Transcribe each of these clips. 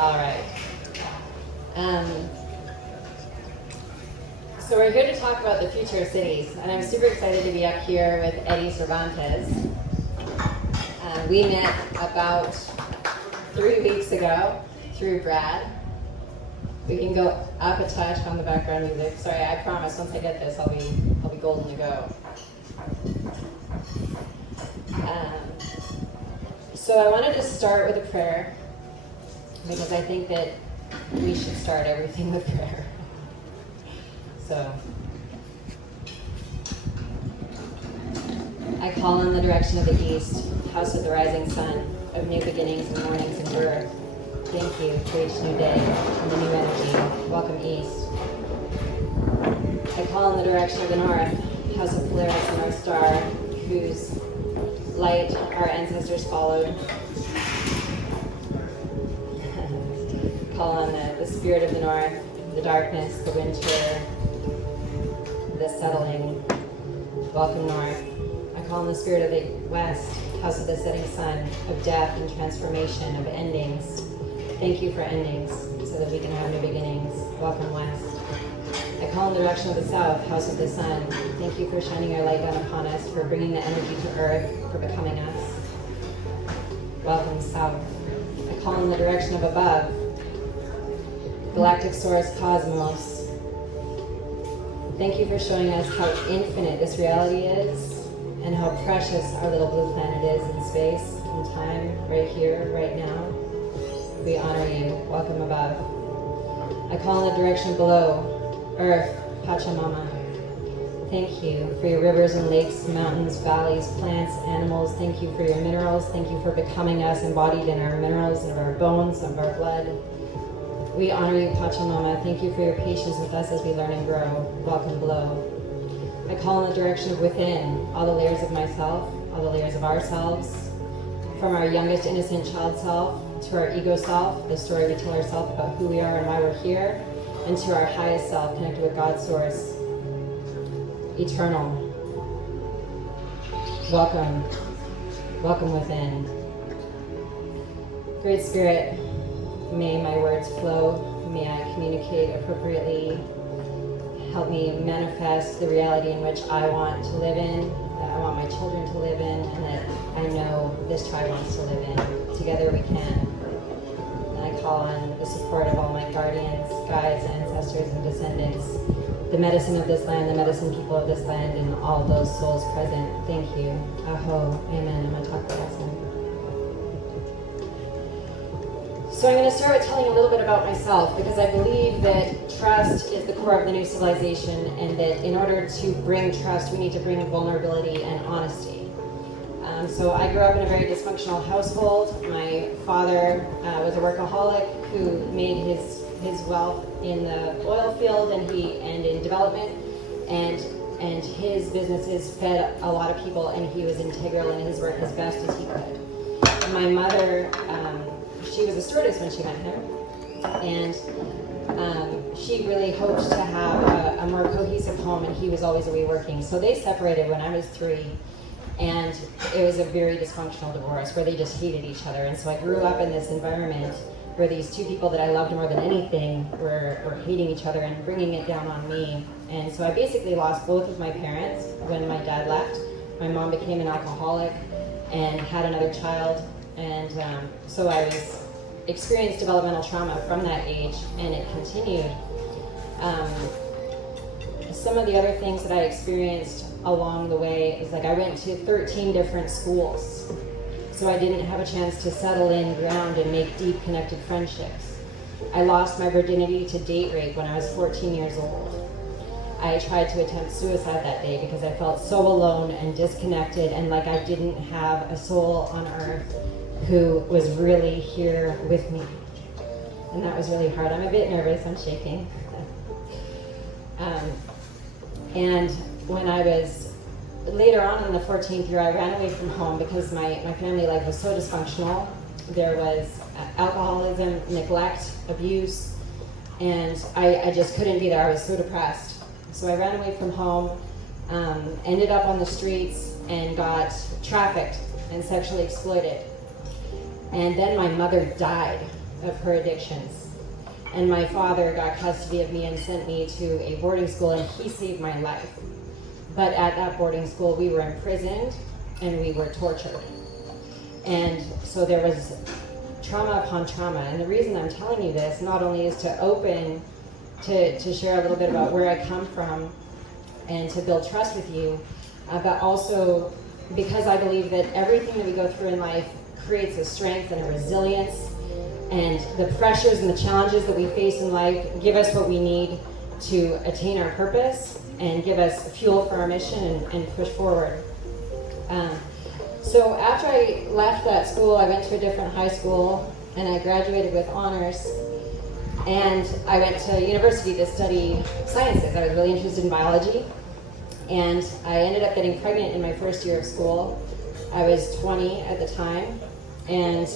All right. So we're here to talk about the future of cities, and I'm super excited to be up here with Eddie Cervantes. We met about 3 weeks ago through Brad. We can go up a touch on the background music. Sorry, I promise once I get this, I'll be golden to go. So I wanted to start with a prayer, because I think that we should start everything with prayer. So I call on the direction of the east, house of the rising sun, of new beginnings and mornings and birth. Thank you for each new day and the new energy. Welcome east. I call on the direction of the north, house of Polaris and North Star, whose light our ancestors followed. Call on the spirit of the north, the darkness, the winter, the settling. Welcome north. I call on the spirit of the west, house of the setting sun, of death and transformation, of endings. Thank you for endings, so that we can have new beginnings. Welcome west. I call in the direction of the south, house of the sun. Thank you for shining your light down upon us, for bringing the energy to earth, for becoming us. Welcome south. I call in the direction of above, galactic source, cosmos. Thank you for showing us how infinite this reality is, and how precious our little blue planet is in space and time, right here, right now. We honor you. Welcome above. I call in the direction below, Earth, Pachamama. Thank you for your rivers and lakes, mountains, valleys, plants, animals. Thank you for your minerals. Thank you for becoming us, embodied in our minerals, of our bones, of our blood. We honor you, Pachamama. Thank you for your patience with us as we learn and grow. Welcome below. I call in the direction of within, all the layers of myself, all the layers of ourselves, from our youngest innocent child self to our ego self, the story we tell ourselves about who we are and why we're here, and to our highest self, connected with God's source, eternal. Welcome. Welcome within. Great Spirit, may my words flow. May I communicate appropriately. Help me manifest the reality in which I want to live in, that I want my children to live in, and that I know this tribe wants to live in. Together we can. And I call on the support of all my guardians, guides, ancestors, and descendants, the medicine of this land, the medicine people of this land, and all those souls present. Thank you. Aho. Amen. I'm going to talk to Cassin. So I'm going to start with telling you a little bit about myself, because I believe that trust is the core of the new civilization, and that in order to bring trust, we need to bring vulnerability and honesty. So I grew up in a very dysfunctional household. My father was a workaholic who made his wealth in the oil field and in development, and his businesses fed a lot of people, and he was integral in his work as best as he could. And my mother, she was a stewardess when she met him, and she really hoped to have a more cohesive home, and he was always away working. So they separated when I was 3, and it was a very dysfunctional divorce where they just hated each other. And so I grew up in this environment where these two people that I loved more than anything were hating each other and bringing it down on me. And so I basically lost both of my parents when my dad left. My mom became an alcoholic and had another child. And so I experienced developmental trauma from that age, and it continued. Some of the other things that I experienced along the way is like I went to 13 different schools. So I didn't have a chance to settle in ground and make deep connected friendships. I lost my virginity to date rape when I was 14 years old. I tried to attempt suicide that day because I felt so alone and disconnected, and like I didn't have a soul on earth who was really here with me. And that was really hard. I'm a bit nervous, I'm shaking. And when I was later on in the 14th year, I ran away from home because my family life was so dysfunctional. There was alcoholism, neglect, abuse, and I just couldn't be there. I was so depressed. So I ran away from home, ended up on the streets, and got trafficked and sexually exploited. And then my mother died of her addictions. And my father got custody of me and sent me to a boarding school, and he saved my life. But at that boarding school, we were imprisoned and we were tortured. And so there was trauma upon trauma. And the reason I'm telling you this not only is to share a little bit about where I come from and to build trust with you, but also because I believe that everything that we go through in life creates a strength and a resilience, and the pressures and the challenges that we face in life give us what we need to attain our purpose and give us fuel for our mission and push forward. So after I left that school, I went to a different high school and I graduated with honors. And I went to university to study sciences. I was really interested in biology. And I ended up getting pregnant in my first year of school. I was 20 at the time. And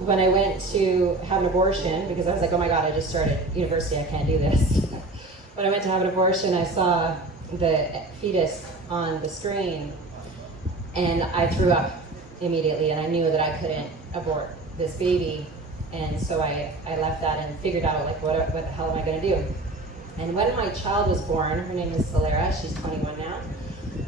when I went to have an abortion, because I was like, oh my God, I just started university, I can't do this. When I went to have an abortion, I saw the fetus on the screen, and I threw up immediately, and I knew that I couldn't abort this baby. And so I left that and figured out, like, what the hell am I going to do? And when my child was born, her name is Solera, she's 21 now,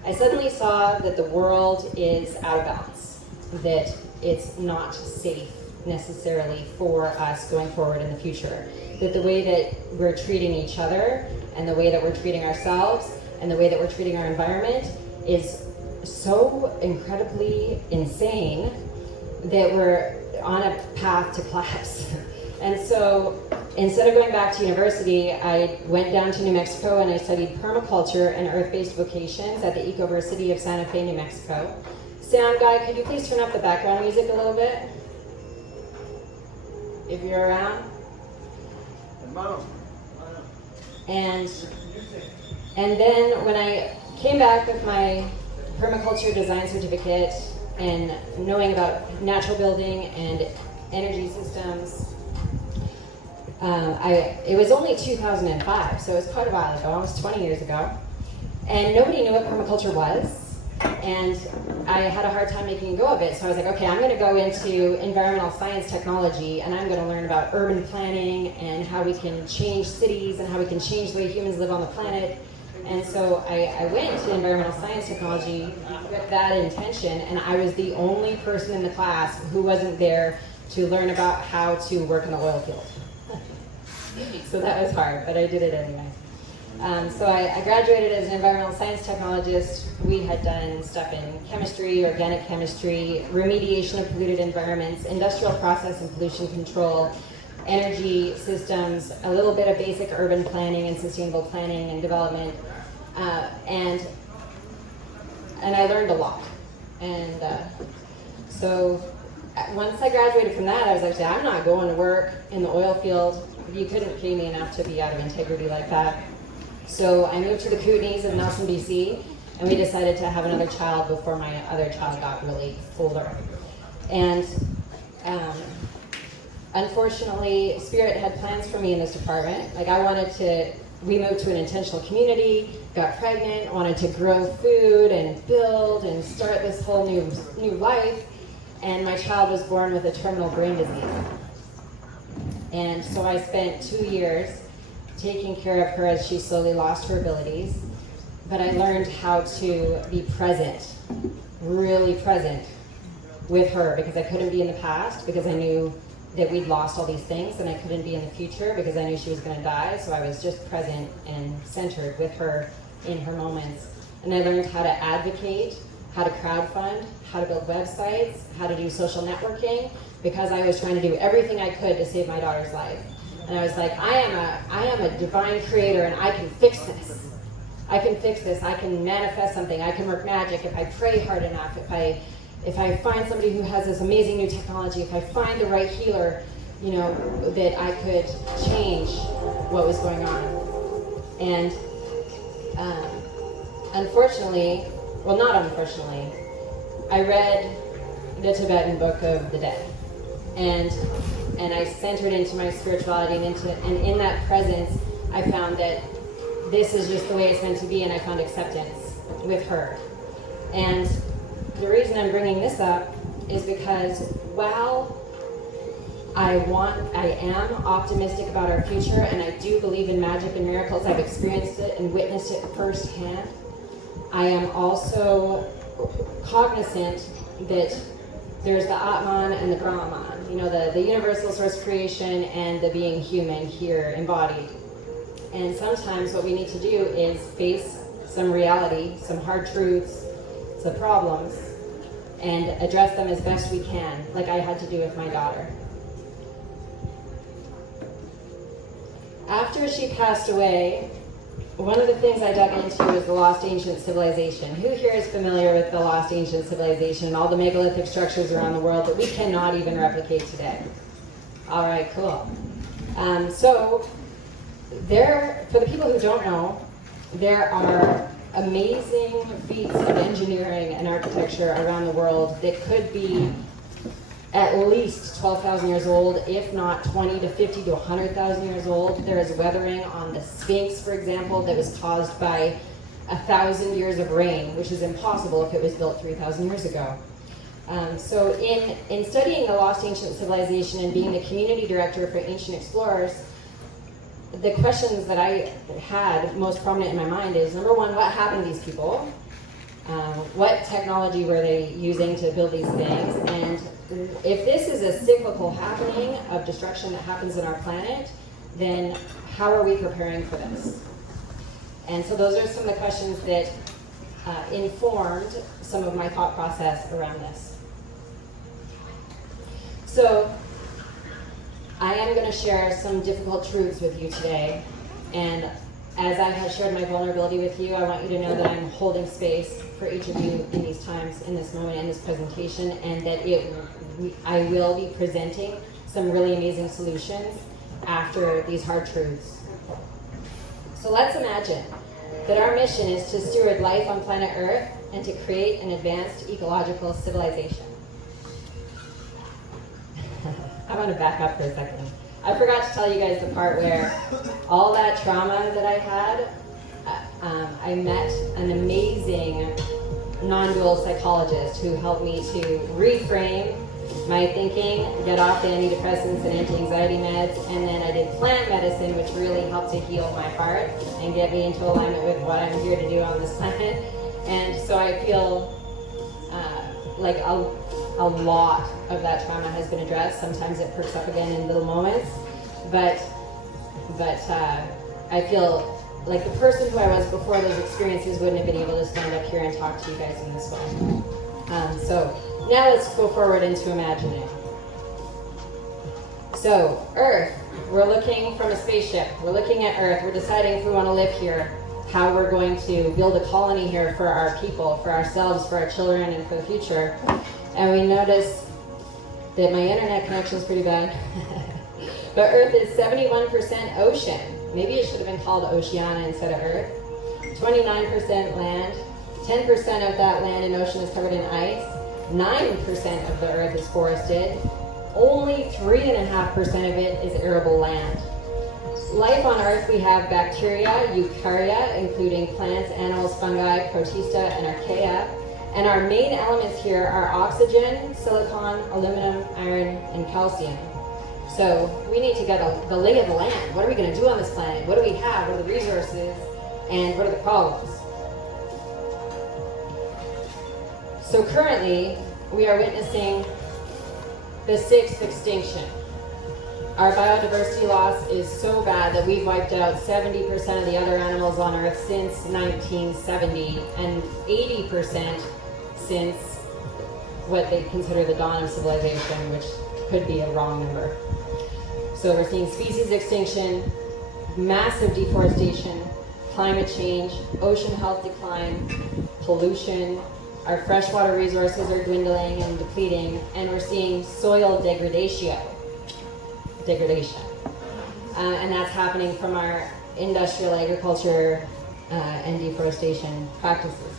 I suddenly saw that the world is out of balance, that it's not safe necessarily for us going forward in the future, that the way that we're treating each other and the way that we're treating ourselves and the way that we're treating our environment is so incredibly insane that we're on a path to collapse. And so instead of going back to university, I went down to New Mexico and I studied permaculture and earth-based vocations at the Ecoversity of Santa Fe, New Mexico. Sound guy, could you please turn up the background music a little bit? If you're around. And then when I came back with my permaculture design certificate and knowing about natural building and energy systems, it was only 2005, so it was quite a while ago, almost 20 years ago. And nobody knew what permaculture was. And I had a hard time making a go of it, so I was like, okay, I'm going to go into environmental science technology, and I'm going to learn about urban planning and how we can change cities and how we can change the way humans live on the planet. And so I went to environmental science technology with that intention, and I was the only person in the class who wasn't there to learn about how to work in the oil field. So that was hard, but I did it anyway. So I graduated as an environmental science technologist. We had done stuff in chemistry, organic chemistry, remediation of polluted environments, industrial process and pollution control, energy systems, a little bit of basic urban planning and sustainable planning and development. And I learned a lot. And so once I graduated from that, I was like, I'm not going to work in the oil field. You couldn't pay me enough to be out of integrity like that. So I moved to the Kootenays of Nelson, BC, and we decided to have another child before my other child got really older. And unfortunately, Spirit had plans for me in this department. Like we moved to an intentional community, got pregnant, wanted to grow food and build and start this whole new life. And my child was born with a terminal brain disease. And so I spent 2 years taking care of her as she slowly lost her abilities. But I learned how to be present, really present with her, because I couldn't be in the past, because I knew that we'd lost all these things, and I couldn't be in the future because I knew she was going to die. So I was just present and centered with her in her moments. And I learned how to advocate, how to crowdfund, how to build websites, how to do social networking, because I was trying to do everything I could to save my daughter's life. And I was like, I am a divine creator, and I can fix this. I can fix this. I can manifest something. I can work magic if I pray hard enough, if I find somebody who has this amazing new technology, if I find the right healer, that I could change what was going on. And unfortunately, well, not unfortunately, I read the Tibetan Book of the Dead. And I centered into my spirituality and in that presence, I found that this is just the way it's meant to be, and I found acceptance with her. And the reason I'm bringing this up is because while I am optimistic about our future, and I do believe in magic and miracles. I've experienced it and witnessed it firsthand. I am also cognizant that there's the Atman and the Brahman, the universal source creation and the being human here embodied. And sometimes what we need to do is face some reality, some hard truths, some problems, and address them as best we can, like I had to do with my daughter. After she passed away, one of the things I dug into was the lost ancient civilization. Who here is familiar with the lost ancient civilization and all the megalithic structures around the world that we cannot even replicate today? All right, cool. So for the people who don't know, there are amazing feats of engineering and architecture around the world that could be at least 12,000 years old, if not 20 to 50 to 100,000 years old. There is weathering on the Sphinx, for example, that was caused by 1,000 years of rain, which is impossible if it was built 3,000 years ago. So in studying the lost ancient civilization and being the community director for Ancient Explorers, the questions that I had most prominent in my mind is, number one, what happened to these people? What technology were they using to build these things? And if this is a cyclical happening of destruction that happens in our planet, then how are we preparing for this? And so those are some of the questions that informed some of my thought process around this. So I am going to share some difficult truths with you today. And as I have shared my vulnerability with you, I want you to know that I'm holding space for each of you in these times, in this moment, in this presentation, and that I will be presenting some really amazing solutions after these hard truths. So let's imagine that our mission is to steward life on planet Earth and to create an advanced ecological civilization. I want to back up for a second. I forgot to tell you guys the part where all that trauma that I had, I met an amazing non-dual psychologist who helped me to reframe my thinking, get off the antidepressants and anti-anxiety meds, and then I did plant medicine, which really helped to heal my heart and get me into alignment with what I'm here to do on this planet. And so I feel like a lot of that trauma has been addressed. Sometimes it perks up again in little moments, but I feel like the person who I was before those experiences wouldn't have been able to stand up here and talk to you guys in this way. So now let's go forward into imagining. So Earth, we're looking from a spaceship. We're looking at Earth. We're deciding if we want to live here, how we're going to build a colony here for our people, for ourselves, for our children, and for the future. And we notice that my internet connection is pretty bad. But Earth is 71% ocean. Maybe it should have been called Oceania instead of Earth. 29% land. 10% of that land and ocean is covered in ice. 9% of the Earth is forested. Only 3.5% of it is arable land. Life on Earth, we have bacteria, eukarya, including plants, animals, fungi, protista, and archaea. And our main elements here are oxygen, silicon, aluminum, iron, and calcium. So we need to get the lay of the land. What are we going to do on this planet? What do we have? What are the resources? And what are the problems? So currently, we are witnessing the 6th extinction. Our biodiversity loss is so bad that we've wiped out 70% of the other animals on Earth since 1970, and 80% since what they consider the dawn of civilization, which could be a wrong number. So we're seeing species extinction, massive deforestation, climate change, ocean health decline, pollution, our freshwater resources are dwindling and depleting, and we're seeing soil degradation. And that's happening from our industrial agriculture and deforestation practices.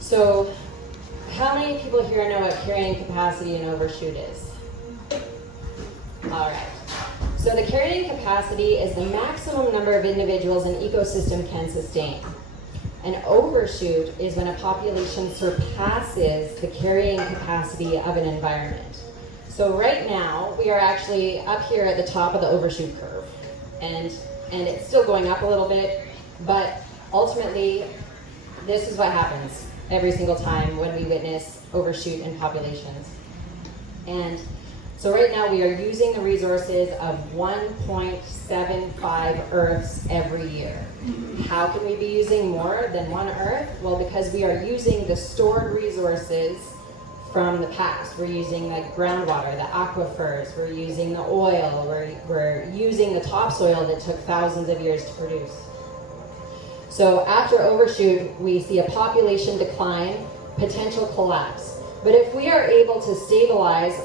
So how many people here know what carrying capacity and overshoot is? All right. So the carrying capacity is the maximum number of individuals an ecosystem can sustain. An overshoot is when a population surpasses the carrying capacity of an environment. So right now, we are actually up here at the top of the overshoot curve. And it's still going up a little bit, but ultimately, this is what happens every single time when we witness overshoot in populations. And so right now, we are using the resources of 1.75 Earths every year. How can we be using more than 1 Earth? Well, because we are using the stored resources from the past. We're using the groundwater, the aquifers, we're using the oil, we're using the topsoil that took thousands of years to produce. So after overshoot, we see a population decline, potential collapse. But if we are able to stabilize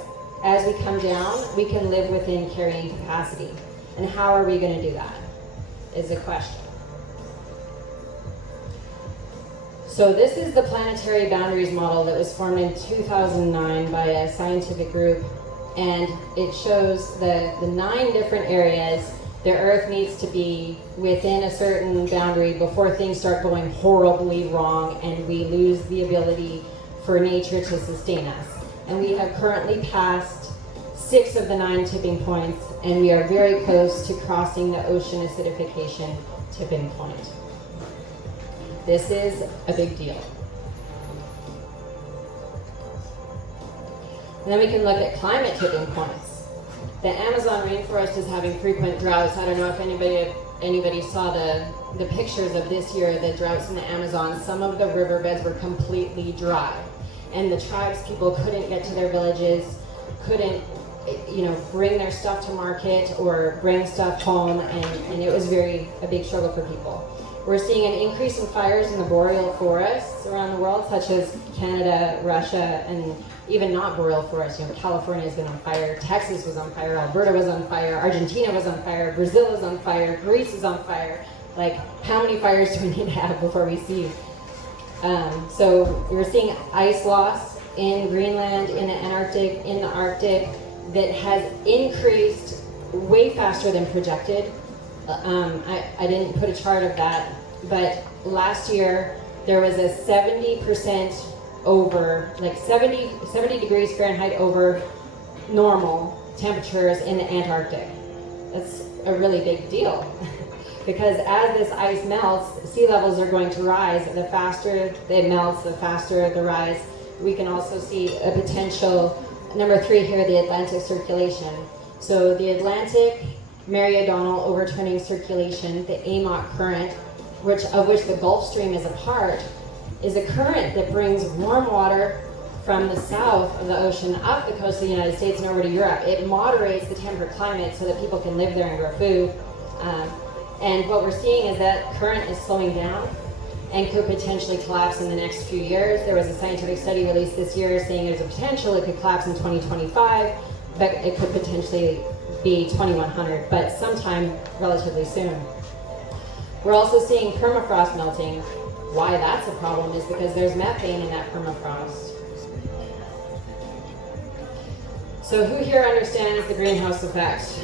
as we come down, we can live within carrying capacity. And how are we going to do that is a question. So this is the planetary boundaries model that was formed in 2009 by a scientific group, and it shows the 9 different areas the Earth needs to be within a certain boundary before things start going horribly wrong and we lose the ability for nature to sustain us. And we have currently passed 6 of the 9 tipping points, and we are very close to crossing the ocean acidification tipping point. This is a big deal. And then we can look at climate tipping points. The Amazon rainforest is having frequent droughts. I don't know if anybody saw the pictures of this year, the droughts in the Amazon. Some of the riverbeds were completely dry. And the tribes people couldn't get to their villages, couldn't bring their stuff to market or bring stuff home, and it was a big struggle for people. We're seeing an increase in fires in the boreal forests around the world, such as Canada, Russia, and even not boreal forests. California has been on fire, Texas was on fire, Alberta was on fire, Argentina was on fire, Brazil is on fire, Greece is on fire. Like, how many fires do we need to have before we see? So we're seeing ice loss in Greenland, in the Antarctic, in the Arctic, that has increased way faster than projected. I didn't put a chart of that, but last year there was a 70% over, like 70 degrees Fahrenheit over normal temperatures in the Antarctic. That's a really big deal because as this ice melts, sea levels are going to rise. The faster it melts, the faster the rise. We can also see a potential, number 3 here, the Atlantic circulation. So the Atlantic Mary O'Donnell overturning circulation, the AMOC current, of which the Gulf Stream is a part, is a current that brings warm water from the south of the ocean up the coast of the United States and over to Europe. It moderates the temperate climate so that people can live there and grow food. And what we're seeing is that current is slowing down and could potentially collapse in the next few years. There was a scientific study released this year saying there's a potential it could collapse in 2025, but it could potentially be 2100, but sometime relatively soon. We're also seeing permafrost melting. Why that's a problem is because there's methane in that permafrost. So who here understands the greenhouse effect?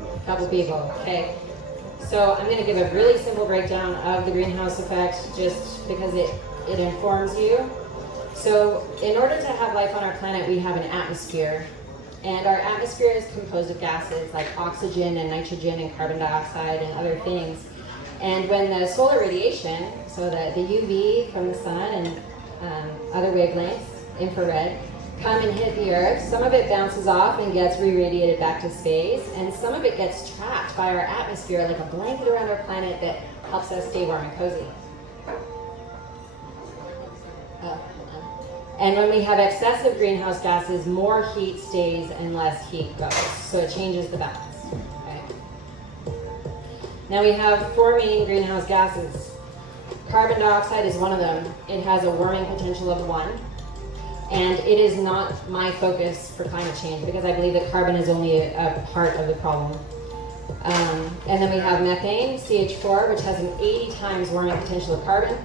A couple people, okay. So I'm going to give a really simple breakdown of the greenhouse effect just because it informs you. So in order to have life on our planet, we have an atmosphere. And our atmosphere is composed of gases like oxygen and nitrogen and carbon dioxide and other things. And when the solar radiation, so the UV from the sun and other wavelengths, infrared, come and hit the Earth, some of it bounces off and gets re-radiated back to space, and some of it gets trapped by our atmosphere like a blanket around our planet that helps us stay warm and cozy. And when we have excessive greenhouse gases, more heat stays and less heat goes. So it changes the balance. Okay? Now we have 4 main greenhouse gases. Carbon dioxide is one of them. It has a warming potential of 1. And it is not my focus for climate change because I believe that carbon is only a part of the problem. And then we have methane, CH4, which has an 80 times warming potential of carbon.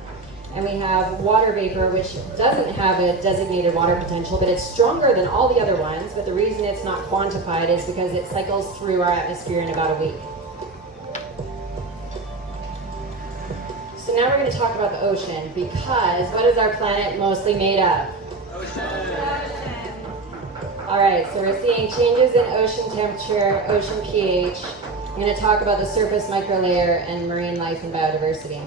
And we have water vapor, which doesn't have a designated water potential, but it's stronger than all the other ones. But the reason it's not quantified is because it cycles through our atmosphere in about a week. So now we're going to talk about the ocean, because what is our planet mostly made of? Ocean. All right, so we're seeing changes in ocean temperature, ocean pH. I'm going to talk about the surface microlayer and marine life and biodiversity.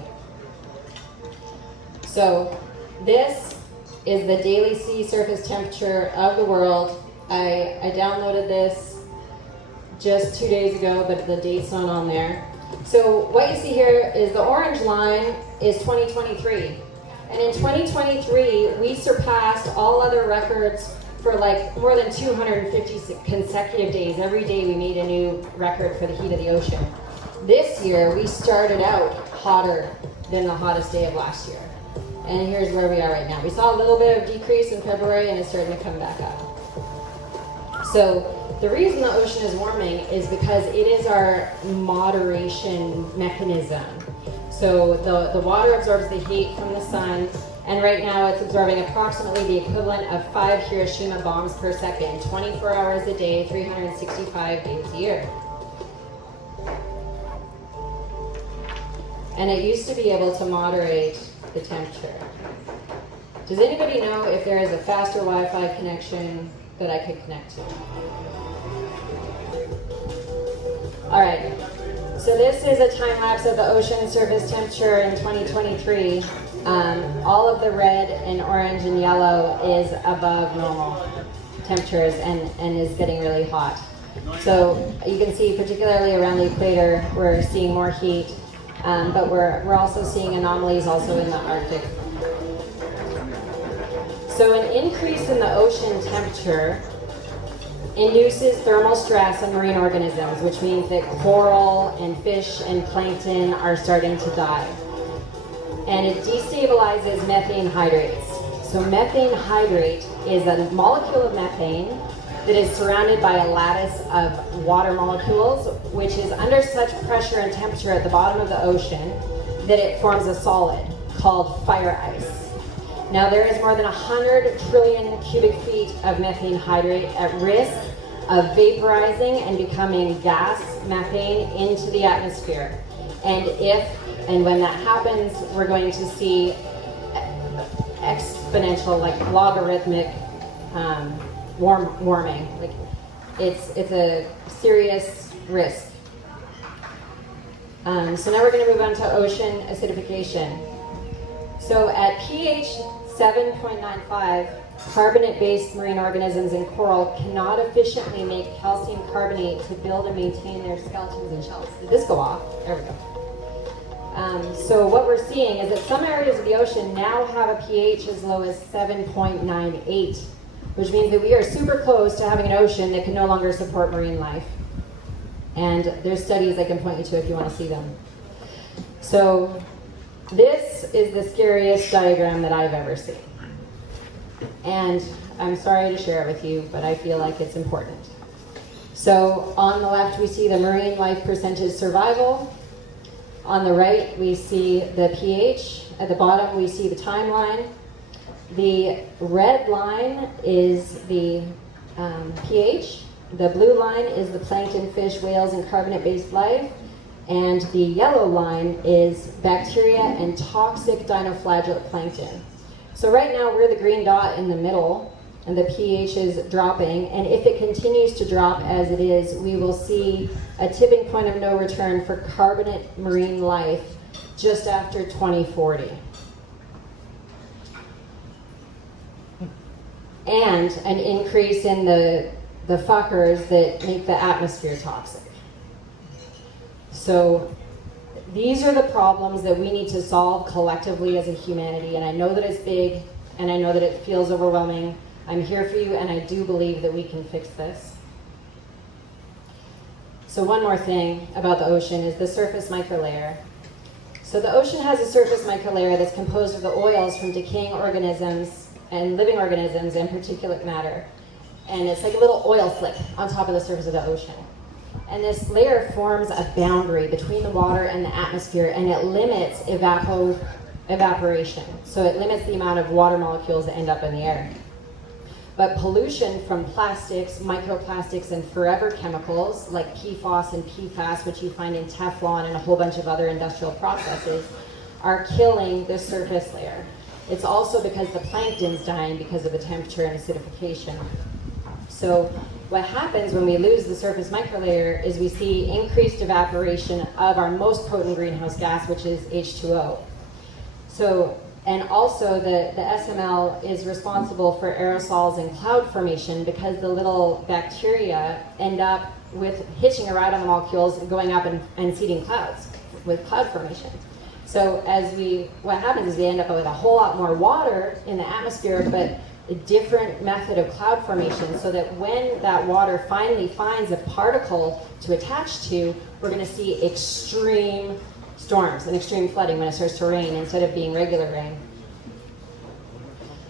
So this is the daily sea surface temperature of the world. I downloaded this just 2 days ago, but the date's not on there. So what you see here is the orange line is 2023. And in 2023, we surpassed all other records for like more than 250 consecutive days. Every day we made a new record for the heat of the ocean. This year, we started out hotter than the hottest day of last year. And here's where we are right now. We saw a little bit of decrease in February and it's starting to come back up. So the reason the ocean is warming is because it is our moderation mechanism. So the water absorbs the heat from the sun, and right now it's absorbing approximately the equivalent of 5 Hiroshima bombs per second, 24 hours a day, 365 days a year. And it used to be able to moderate the temperature. Does anybody know if there is a faster Wi-Fi connection that I could connect to? All right. So this is a time lapse of the ocean surface temperature in 2023. All of the red and orange and yellow is above normal temperatures and is getting really hot. So you can see, particularly around the equator, we're seeing more heat, but we're also seeing anomalies also in the Arctic. So an increase in the ocean temperature induces thermal stress on marine organisms, which means that coral and fish and plankton are starting to die. And it destabilizes methane hydrates. So methane hydrate is a molecule of methane that is surrounded by a lattice of water molecules, which is under such pressure and temperature at the bottom of the ocean that it forms a solid called fire ice. Now there is more than 100 trillion cubic feet of methane hydrate at risk of vaporizing and becoming gas methane into the atmosphere. And when that happens, we're going to see exponential, like logarithmic warming. Like it's a serious risk. So now we're going to move on to ocean acidification. So at pH 7.95, carbonate-based marine organisms and coral cannot efficiently make calcium carbonate to build and maintain their skeletons and shells. Did this go off? There we go. So what we're seeing is that some areas of the ocean now have a pH as low as 7.98, which means that we are super close to having an ocean that can no longer support marine life. And there's studies I can point you to if you want to see them. So this is the scariest diagram that I've ever seen. And I'm sorry to share it with you, but I feel like it's important. So on the left, we see the marine life percentage survival. On the right, we see the pH. At the bottom, we see the timeline. The red line is the pH. The blue line is the plankton, fish, whales, and carbonate-based life. And the yellow line is bacteria and toxic dinoflagellate plankton. So right now we're the green dot in the middle, and the pH is dropping. And if it continues to drop as it is, we will see a tipping point of no return for carbonate marine life just after 2040. And an increase in the fuckers that make the atmosphere toxic. So these are the problems that we need to solve collectively as a humanity, and I know that it's big, and I know that it feels overwhelming. I'm here for you, and I do believe that we can fix this. So one more thing about the ocean is the surface microlayer. So the ocean has a surface microlayer that's composed of the oils from decaying organisms and living organisms and particulate matter. And it's like a little oil slick on top of the surface of the ocean. And this layer forms a boundary between the water and the atmosphere, and it limits evaporation. So it limits the amount of water molecules that end up in the air. But pollution from plastics, microplastics, and forever chemicals like PFOS and PFAS, which you find in Teflon and a whole bunch of other industrial processes, are killing this surface layer. It's also because the plankton's dying because of the temperature and acidification. So what happens when we lose the surface microlayer is we see increased evaporation of our most potent greenhouse gas, which is H2O. So, and also the SML is responsible for aerosols and cloud formation because the little bacteria end up with hitching a ride on the molecules and going up and seeding clouds with cloud formation. So what happens is we end up with a whole lot more water in the atmosphere, but a different method of cloud formation, so that when that water finally finds a particle to attach to, we're going to see extreme storms and extreme flooding when it starts to rain instead of being regular rain.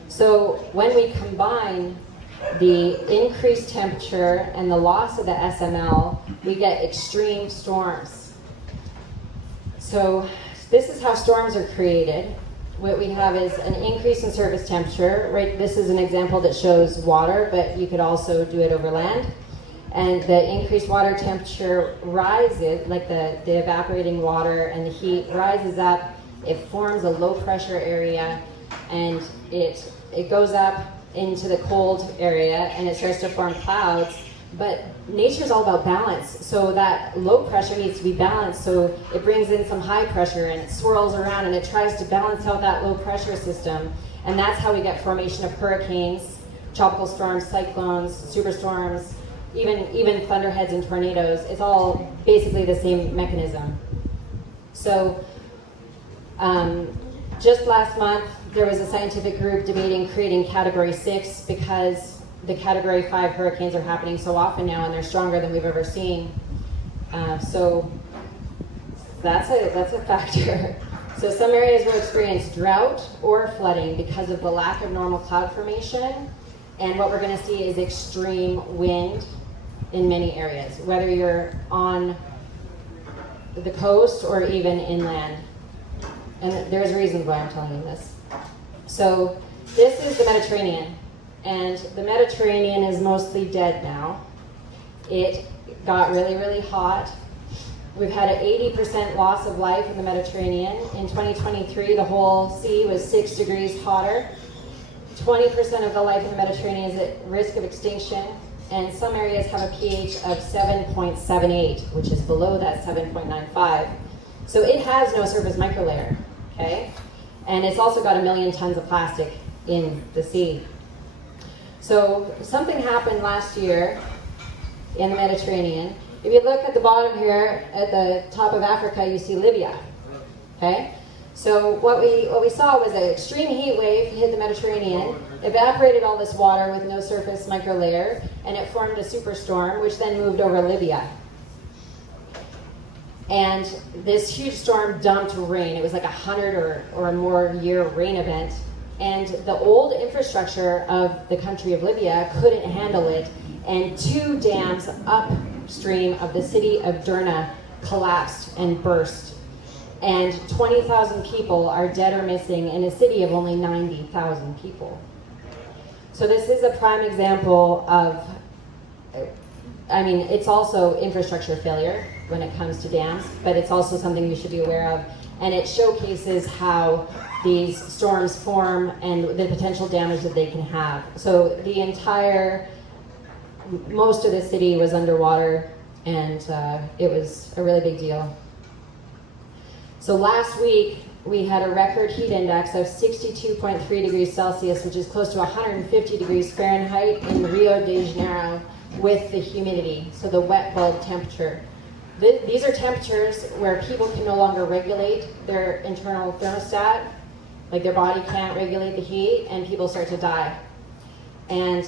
So when we combine the increased temperature and the loss of the SML, we get extreme storms. So this is how storms are created. What we have is an increase in surface temperature. Right, this is an example that shows water, but you could also do it over land. And the increased water temperature rises, like the evaporating water and the heat rises up. It forms a low pressure area, and it goes up into the cold area, and it starts to form clouds. But nature is all about balance, so that low pressure needs to be balanced, so it brings in some high pressure and it swirls around and it tries to balance out that low pressure system. And that's how we get formation of hurricanes, tropical storms, cyclones, superstorms, even thunderheads and tornadoes. It's all basically the same mechanism. So just last month there was a scientific group debating creating Category 6 because the Category 5 hurricanes are happening so often now, and they're stronger than we've ever seen. So that's a factor. So some areas will experience drought or flooding because of the lack of normal cloud formation. And what we're going to see is extreme wind in many areas, whether you're on the coast or even inland. And there's reasons why I'm telling you this. So this is the Mediterranean. And the Mediterranean is mostly dead now. It got really, really hot. We've had an 80% loss of life in the Mediterranean. In 2023, the whole sea was 6 degrees hotter. 20% of the life in the Mediterranean is at risk of extinction. And some areas have a pH of 7.78, which is below that 7.95. So it has no surface microlayer, okay? And it's also got 1 million tons of plastic in the sea. So something happened last year in the Mediterranean. If you look at the bottom here, at the top of Africa, you see Libya, okay? So what we saw was an extreme heat wave hit the Mediterranean, evaporated all this water with no surface microlayer, and it formed a superstorm, which then moved over Libya. And this huge storm dumped rain. It was like 100 or more year rain event. And the old infrastructure of the country of Libya couldn't handle it, and 2 dams upstream of the city of Derna collapsed and burst. And 20,000 people are dead or missing in a city of only 90,000 people. So this is a prime example of, it's also infrastructure failure when it comes to dams, but it's also something you should be aware of. And it showcases how these storms form and the potential damage that they can have. So most of the city was underwater, and it was a really big deal. So last week, we had a record heat index of 62.3 degrees Celsius, which is close to 150 degrees Fahrenheit in Rio de Janeiro with the humidity, so the wet bulb temperature. These are temperatures where people can no longer regulate their internal thermostat, like their body can't regulate the heat, and people start to die. And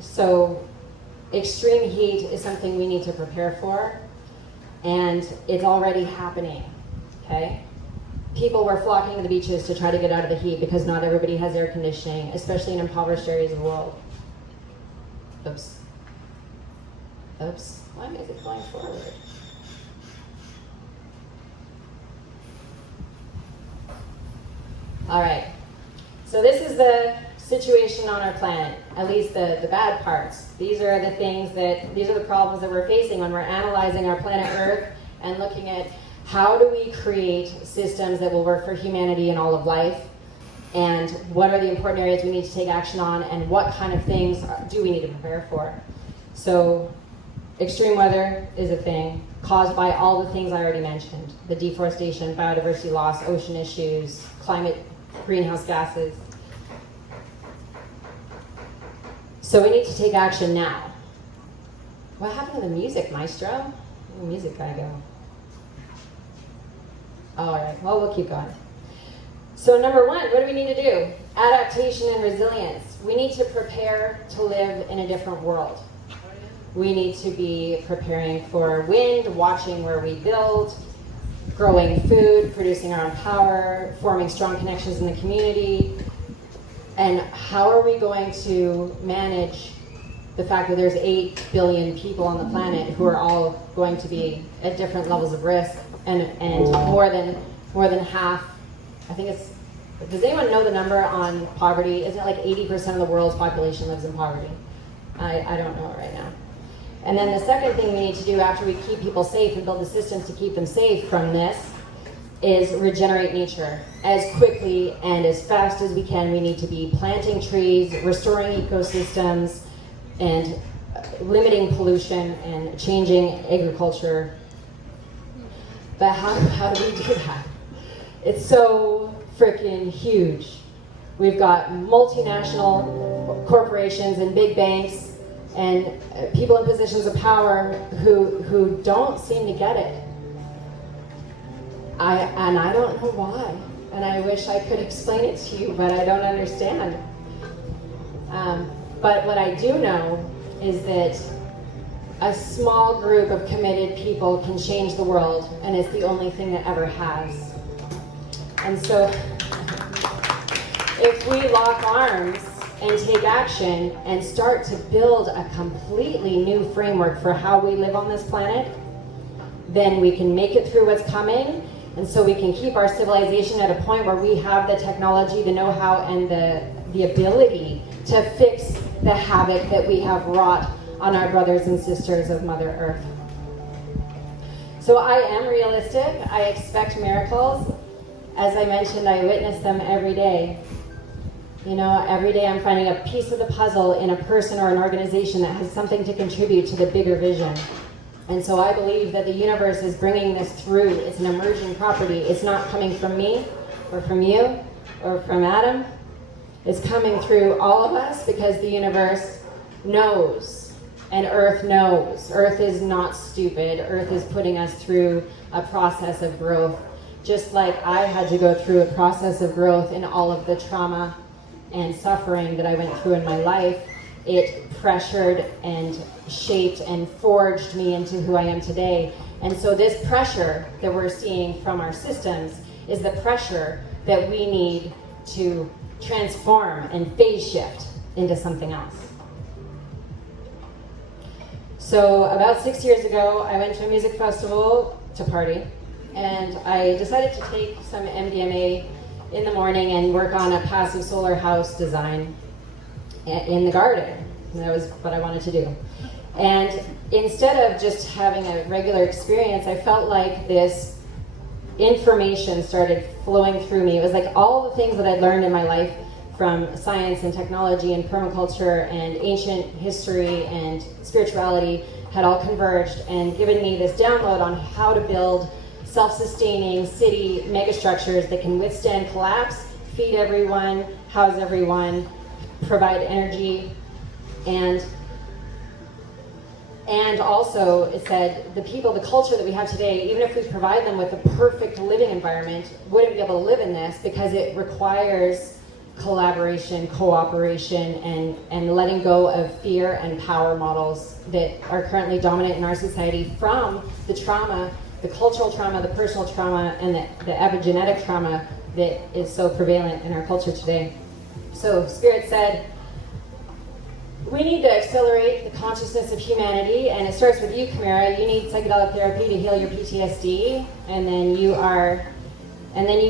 so extreme heat is something we need to prepare for, and it's already happening, okay? People were flocking to the beaches to try to get out of the heat because not everybody has air conditioning, especially in impoverished areas of the world. Oops. Why is it going forward? All right, so this is the situation on our planet, at least the bad parts. These are the problems that we're facing when we're analyzing our planet Earth and looking at how do we create systems that will work for humanity and all of life. and what are the important areas we need to take action on, and what kind of things do we need to prepare for. So extreme weather is a thing caused by all the things I already mentioned: the deforestation, biodiversity loss, ocean issues, climate, greenhouse gases. So we need to take action now. What happened to the music, maestro? Where'd the music guy go? All right, well, we'll keep going. So number one, what do we need to do? Adaptation and resilience. We need to prepare to live in a different world. We need to be preparing for wind, watching where we build, growing food, producing our own power, forming strong connections in the community. And how are we going to manage the fact that there's 8 billion people on the planet who are all going to be at different levels of risk, and more than half, I think it's, does anyone know the number on poverty? Isn't it like 80% of the world's population lives in poverty? I don't know it right now. And then the second thing we need to do after we keep people safe and build the systems to keep them safe from this is regenerate nature. As quickly and as fast as we can, we need to be planting trees, restoring ecosystems, and limiting pollution and changing agriculture. But how do we do that? It's so freaking huge. We've got multinational corporations and big banks and people in positions of power who don't seem to get it. I don't know why, and I wish I could explain it to you, but I don't understand. But what I do know is that a small group of committed people can change the world, and it's the only thing that ever has. And so if we lock arms and take action and start to build a completely new framework for how we live on this planet, then we can make it through what's coming, and so we can keep our civilization at a point where we have the technology, the know-how, and the ability to fix the havoc that we have wrought on our brothers and sisters of Mother Earth. So I am realistic. I expect miracles. As I mentioned, I witness them every day. You know, every day I'm finding a piece of the puzzle in a person or an organization that has something to contribute to the bigger vision. And so I believe that the universe is bringing this through. It's an emerging property. It's not coming from me or from you or from Adam. It's coming through all of us because the universe knows, and Earth knows. Earth is not stupid. Earth is putting us through a process of growth. Just like I had to go through a process of growth in all of the trauma and suffering that I went through in my life, it pressured and shaped and forged me into who I am today. And so this pressure that we're seeing from our systems is the pressure that we need to transform and phase shift into something else. So about 6 years ago, I went to a music festival to party, and I decided to take some MDMA in the morning and work on a passive solar house design in the garden. And that was what I wanted to do. And instead of just having a regular experience, I felt like this information started flowing through me. It was like all the things that I'd learned in my life from science and technology and permaculture and ancient history and spirituality had all converged and given me this download on how to build self-sustaining city megastructures that can withstand collapse, feed everyone, house everyone, provide energy, and also it said the people, the culture that we have today, even if we provide them with a perfect living environment, wouldn't be able to live in this because it requires collaboration, cooperation, and letting go of fear and power models that are currently dominant in our society from the trauma, the cultural trauma, the personal trauma, and the epigenetic trauma that is so prevalent in our culture today. So Spirit said, we need to accelerate the consciousness of humanity, and it starts with you, Camara. You need psychedelic therapy to heal your PTSD, and then you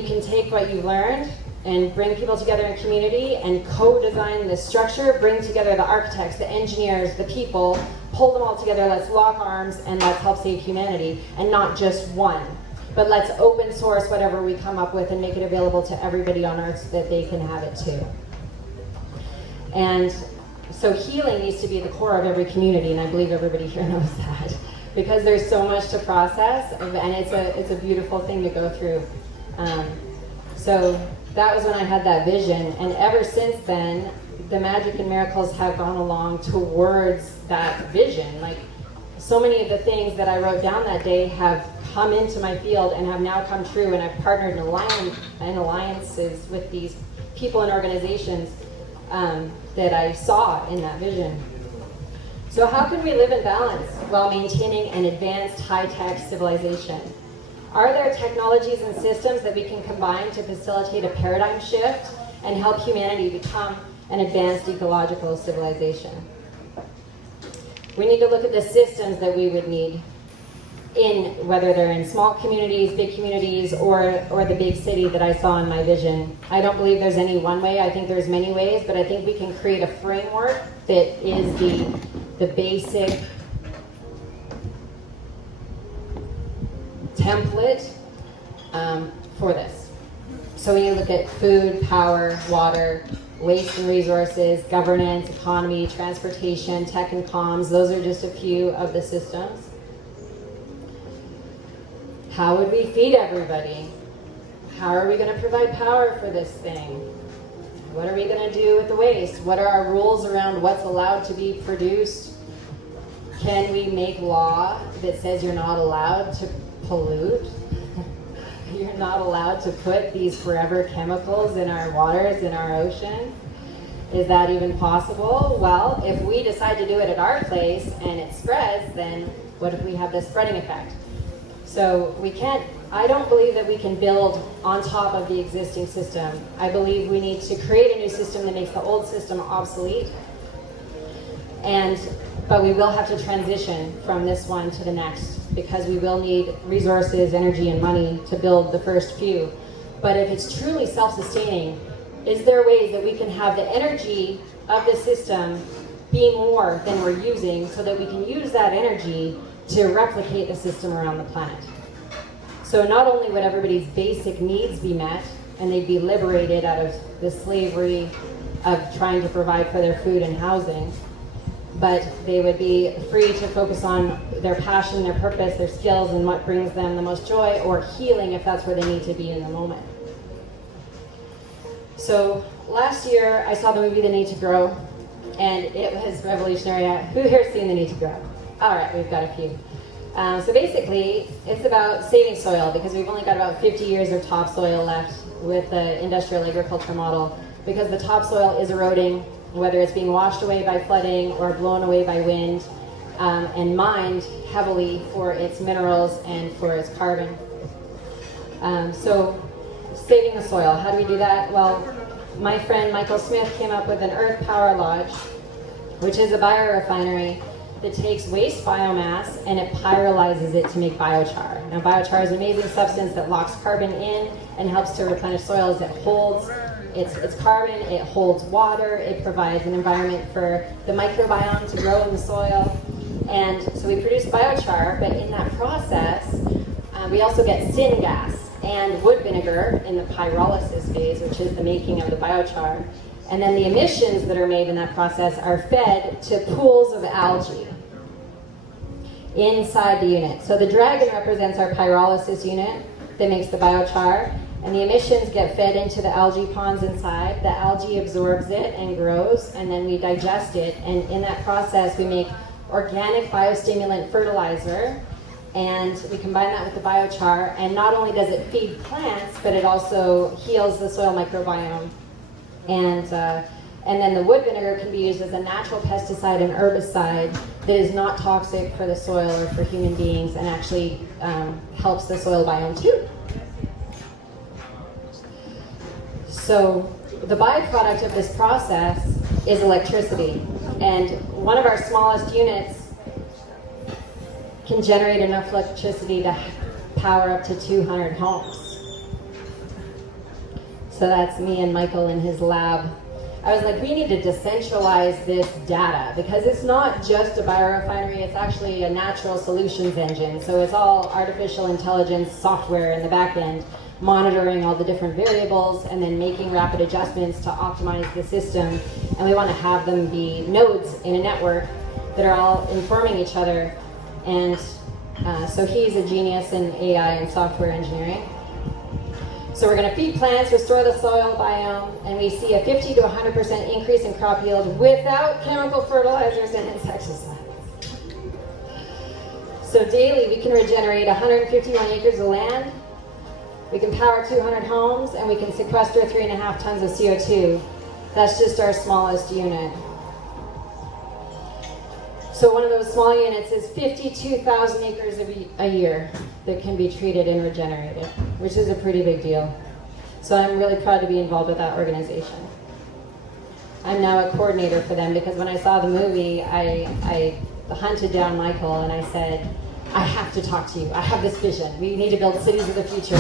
can take what you've learned and bring people together in community and co-design the structure, bring together the architects, the engineers, the people, pull them all together, let's lock arms, and let's help save humanity, and not just one. but let's open source whatever we come up with and make it available to everybody on Earth so that they can have it too. And so healing needs to be at the core of every community, and I believe everybody here knows that, because there's so much to process, and it's a beautiful thing to go through. So that was when I had that vision, and ever since then, the magic and miracles have gone along towards that vision. Like, so many of the things that I wrote down that day have come into my field and have now come true, and I've partnered in alliances with these people and organizations that I saw in that vision. So how can we live in balance while maintaining an advanced high-tech civilization? Are there technologies and systems that we can combine to facilitate a paradigm shift and help humanity become an advanced ecological civilization? We need to look at the systems that we would need in, whether they're in small communities, big communities, or the big city that I saw in my vision. I don't believe there's any one way. I think there's many ways, but I think we can create a framework that is the basic template for this. So when you look at food, power, water, waste and resources, governance, economy, transportation, tech and comms, those are just a few of the systems. How would we feed everybody? How are we going to provide power for this thing? What are we going to do with the waste? What are our rules around what's allowed to be produced? Can we make law that says you're not allowed to pollute? You're not allowed to put these forever chemicals in our waters, in our ocean? Is that even possible? Well, if we decide to do it at our place and it spreads, then what if we have this spreading effect? So I don't believe that we can build on top of the existing system. I believe we need to create a new system that makes the old system obsolete. But we will have to transition from this one to the next, because we will need resources, energy, and money to build the first few. But if it's truly self-sustaining, is there ways that we can have the energy of the system be more than we're using, so that we can use that energy to replicate the system around the planet? So not only would everybody's basic needs be met, and they'd be liberated out of the slavery of trying to provide for their food and housing, but they would be free to focus on their passion, their purpose, their skills, and what brings them the most joy, or healing if that's where they need to be in the moment. So last year I saw the movie The Need to Grow, and it was revolutionary. Who here's seen The Need to Grow? All right, we've got a few. So basically, it's about saving soil, because we've only got about 50 years of topsoil left with the industrial agriculture model, because the topsoil is eroding, whether it's being washed away by flooding or blown away by wind, and mined heavily for its minerals and for its carbon. So saving the soil, how do we do that? Well, my friend Michael Smith came up with an Earth Power Lodge, which is a biorefinery that takes waste biomass and it pyrolyzes it to make biochar. Now, biochar is an amazing substance that locks carbon in and helps to replenish soils. It holds its carbon, it holds water, it provides an environment for the microbiome to grow in the soil. And so we produce biochar, but in that process, we also get syngas and wood vinegar in the pyrolysis phase, which is the making of the biochar. And then the emissions that are made in that process are fed to pools of algae inside the unit. So the dragon represents our pyrolysis unit that makes the biochar, and the emissions get fed into the algae ponds inside. The algae absorbs it and grows, and then we digest it, and in that process we make organic biostimulant fertilizer, and we combine that with the biochar, and not only does it feed plants, but it also heals the soil microbiome. And then the wood vinegar can be used as a natural pesticide and herbicide that is not toxic for the soil or for human beings, and actually helps the soil biome too. So the byproduct of this process is electricity, and one of our smallest units can generate enough electricity to power up to 200 homes. So that's me and Michael in his lab I was like, we need to decentralize this data because it's not just a biorefinery, it's actually a natural solutions engine. So it's all artificial intelligence software in the back end, monitoring all the different variables and then making rapid adjustments to optimize the system. And we want to have them be nodes in a network that are all informing each other. And so he's a genius in AI and software engineering. So we're going to feed plants, restore the soil biome, and we see a 50 to 100% increase in crop yield without chemical fertilizers and insecticides. So daily we can regenerate 151 acres of land, we can power 200 homes, and we can sequester 3.5 tons of CO2. That's just our smallest unit. So one of those small units is 52,000 acres a year that can be treated and regenerated, which is a pretty big deal. So I'm really proud to be involved with that organization. I'm now a coordinator for them because when I saw the movie, I hunted down Michael and I said, I have to talk to you. I have this vision. We need to build cities of the future.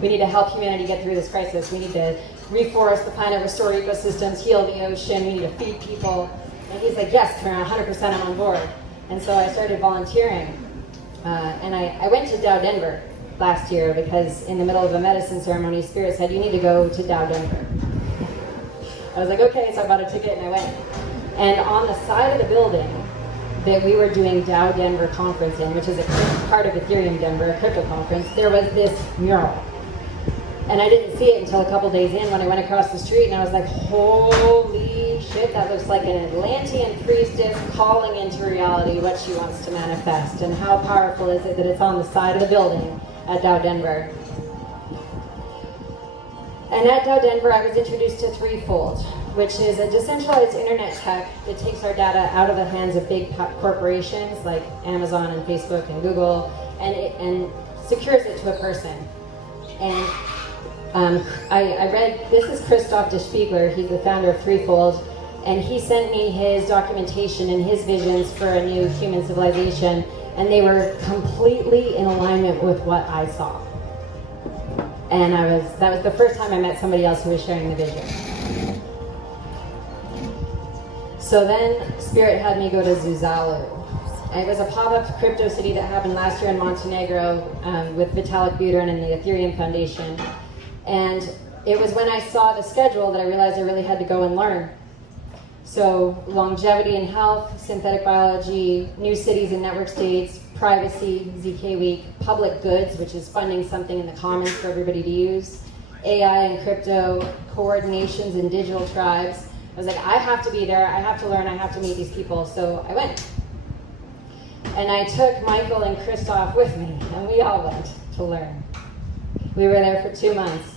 We need to help humanity get through this crisis. We need to reforest the planet, restore ecosystems, heal the ocean. We need to feed people. And he's like, yes, Camara, 100% I'm on board. And so I started volunteering. And I went to Dow Denver last year because in the middle of a medicine ceremony, Spirit said, you need to go to Dow Denver. I was like, okay, so I bought a ticket and I went. And on the side of the building that we were doing Dow Denver conference in, which is a part of Ethereum Denver, a crypto conference, there was this mural. And I didn't see it until a couple days in when I went across the street and I was like, holy shit, that looks like an Atlantean priestess calling into reality what she wants to manifest. And how powerful is it that it's on the side of the building at Dow Denver. And at Dow Denver, I was introduced to Threefold, which is a decentralized internet tech that takes our data out of the hands of big corporations like Amazon and Facebook and Google and secures it to a person. And I read, this is Christoph de Spiegler, he's the founder of Threefold, and he sent me his documentation and his visions for a new human civilization, and they were completely in alignment with what I saw. And that was the first time I met somebody else who was sharing the vision. So then Spirit had me go to Zuzalu. It was a pop-up crypto city that happened last year in Montenegro with Vitalik Buterin and the Ethereum Foundation. And it was when I saw the schedule that I realized I really had to go and learn. So longevity and health, synthetic biology, new cities and network states, privacy, ZK Week, public goods, which is funding something in the commons for everybody to use, AI and crypto, coordinations and digital tribes. I was like, I have to be there, I have to learn, I have to meet these people. So I went. And I took Michael and Christoph with me, and we all went to learn. We were there for 2 months.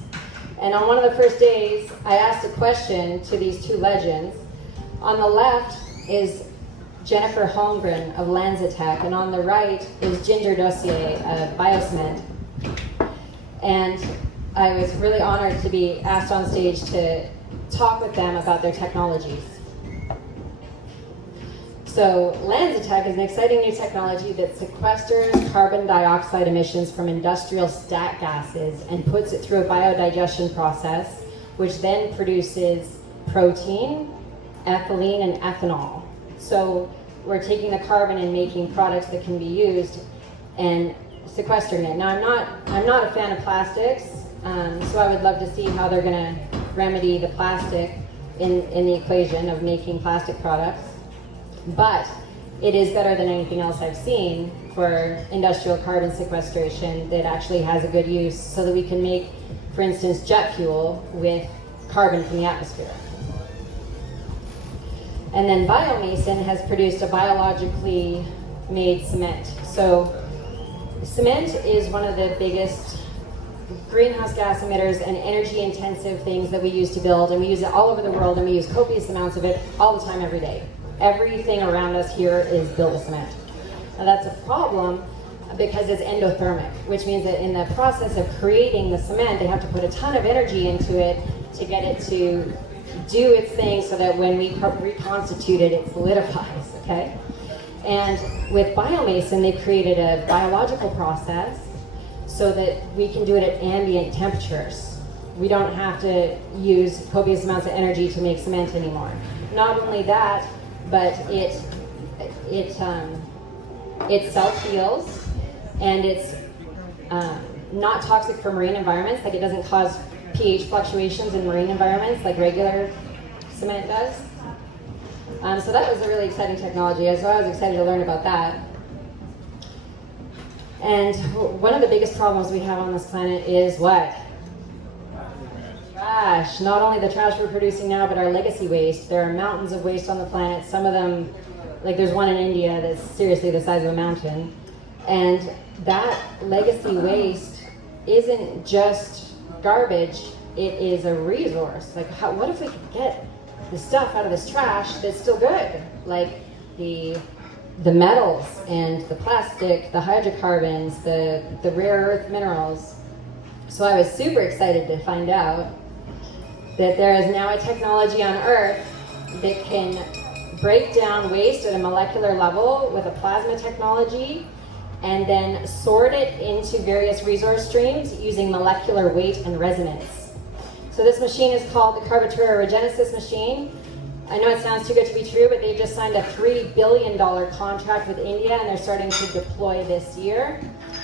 And on one of the first days, I asked a question to these two legends. On the left is Jennifer Holmgren of Lanzatech, and on the right is Ginger Dossier of Biocement. And I was really honored to be asked on stage to talk with them about their technologies. So Lanzatech is an exciting new technology that sequesters carbon dioxide emissions from industrial stat gases and puts it through a biodigestion process, which then produces protein, ethylene, and ethanol. So we're taking the carbon and making products that can be used and sequestering it. Now I'm not a fan of plastics, so I would love to see how they're going to remedy the plastic in the equation of making plastic products. But it is better than anything else I've seen for industrial carbon sequestration that actually has a good use so that we can make, for instance, jet fuel with carbon from the atmosphere. And then Biomason has produced a biologically made cement. So cement is one of the biggest greenhouse gas emitters and energy intensive things that we use to build, and we use it all over the world, and we use copious amounts of it all the time, every day. Everything around us here is built with cement. Now that's a problem because it's endothermic, which means that in the process of creating the cement, they have to put a ton of energy into it to get it to do its thing so that when we reconstitute it, it solidifies, okay? And with Biomason, they've created a biological process so that we can do it at ambient temperatures, we don't have to use copious amounts of energy to make cement anymore. Not only that, but it self-heals, and it's not toxic for marine environments. Like, it doesn't cause pH fluctuations in marine environments like regular cement does. So that was a really exciting technology. So I was excited to learn about that. And one of the biggest problems we have on this planet is what? Trash. Not only the trash we're producing now, but our legacy waste. There are mountains of waste on the planet. Some of them, like there's one in India that's seriously the size of a mountain. And that legacy waste isn't just garbage, it is a resource. Like, what if we could get the stuff out of this trash that's still good? Like the metals and the plastic, the hydrocarbons, the rare earth minerals. So I was super excited to find out that there is now a technology on Earth that can break down waste at a molecular level with a plasma technology and then sort it into various resource streams using molecular weight and resonance. So this machine is called the Carburetor Regenesis machine. I know it sounds too good to be true, but they just signed a $3 billion contract with India, and they're starting to deploy this year.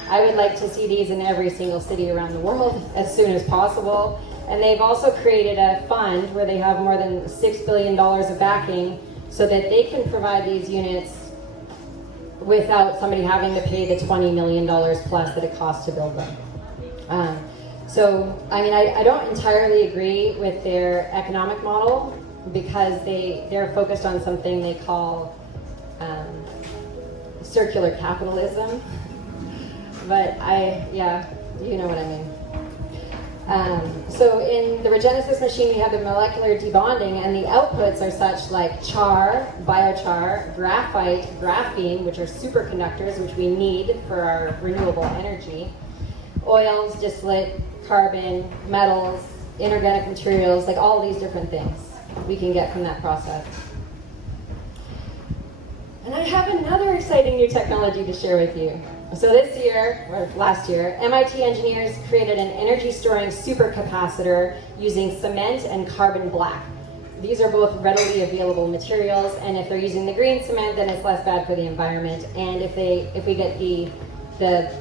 I would like to see these in every single city around the world as soon as possible. And they've also created a fund where they have more than $6 billion of backing so that they can provide these units without somebody having to pay the $20 million plus that it costs to build them. I don't entirely agree with their economic model, because they're focused on something they call circular capitalism. But you know what I mean. So in the Regenesis machine, we have the molecular debonding, and the outputs are such like char, biochar, graphite, graphene, which are superconductors, which we need for our renewable energy, oils, distillate, carbon, metals, inorganic materials, like all these different things we can get from that process. And I have another exciting new technology to share with you. So this year, or last year, MIT engineers created an energy storing supercapacitor using cement and carbon black. These are both readily available materials, and if they're using the green cement, then it's less bad for the environment. And if we get the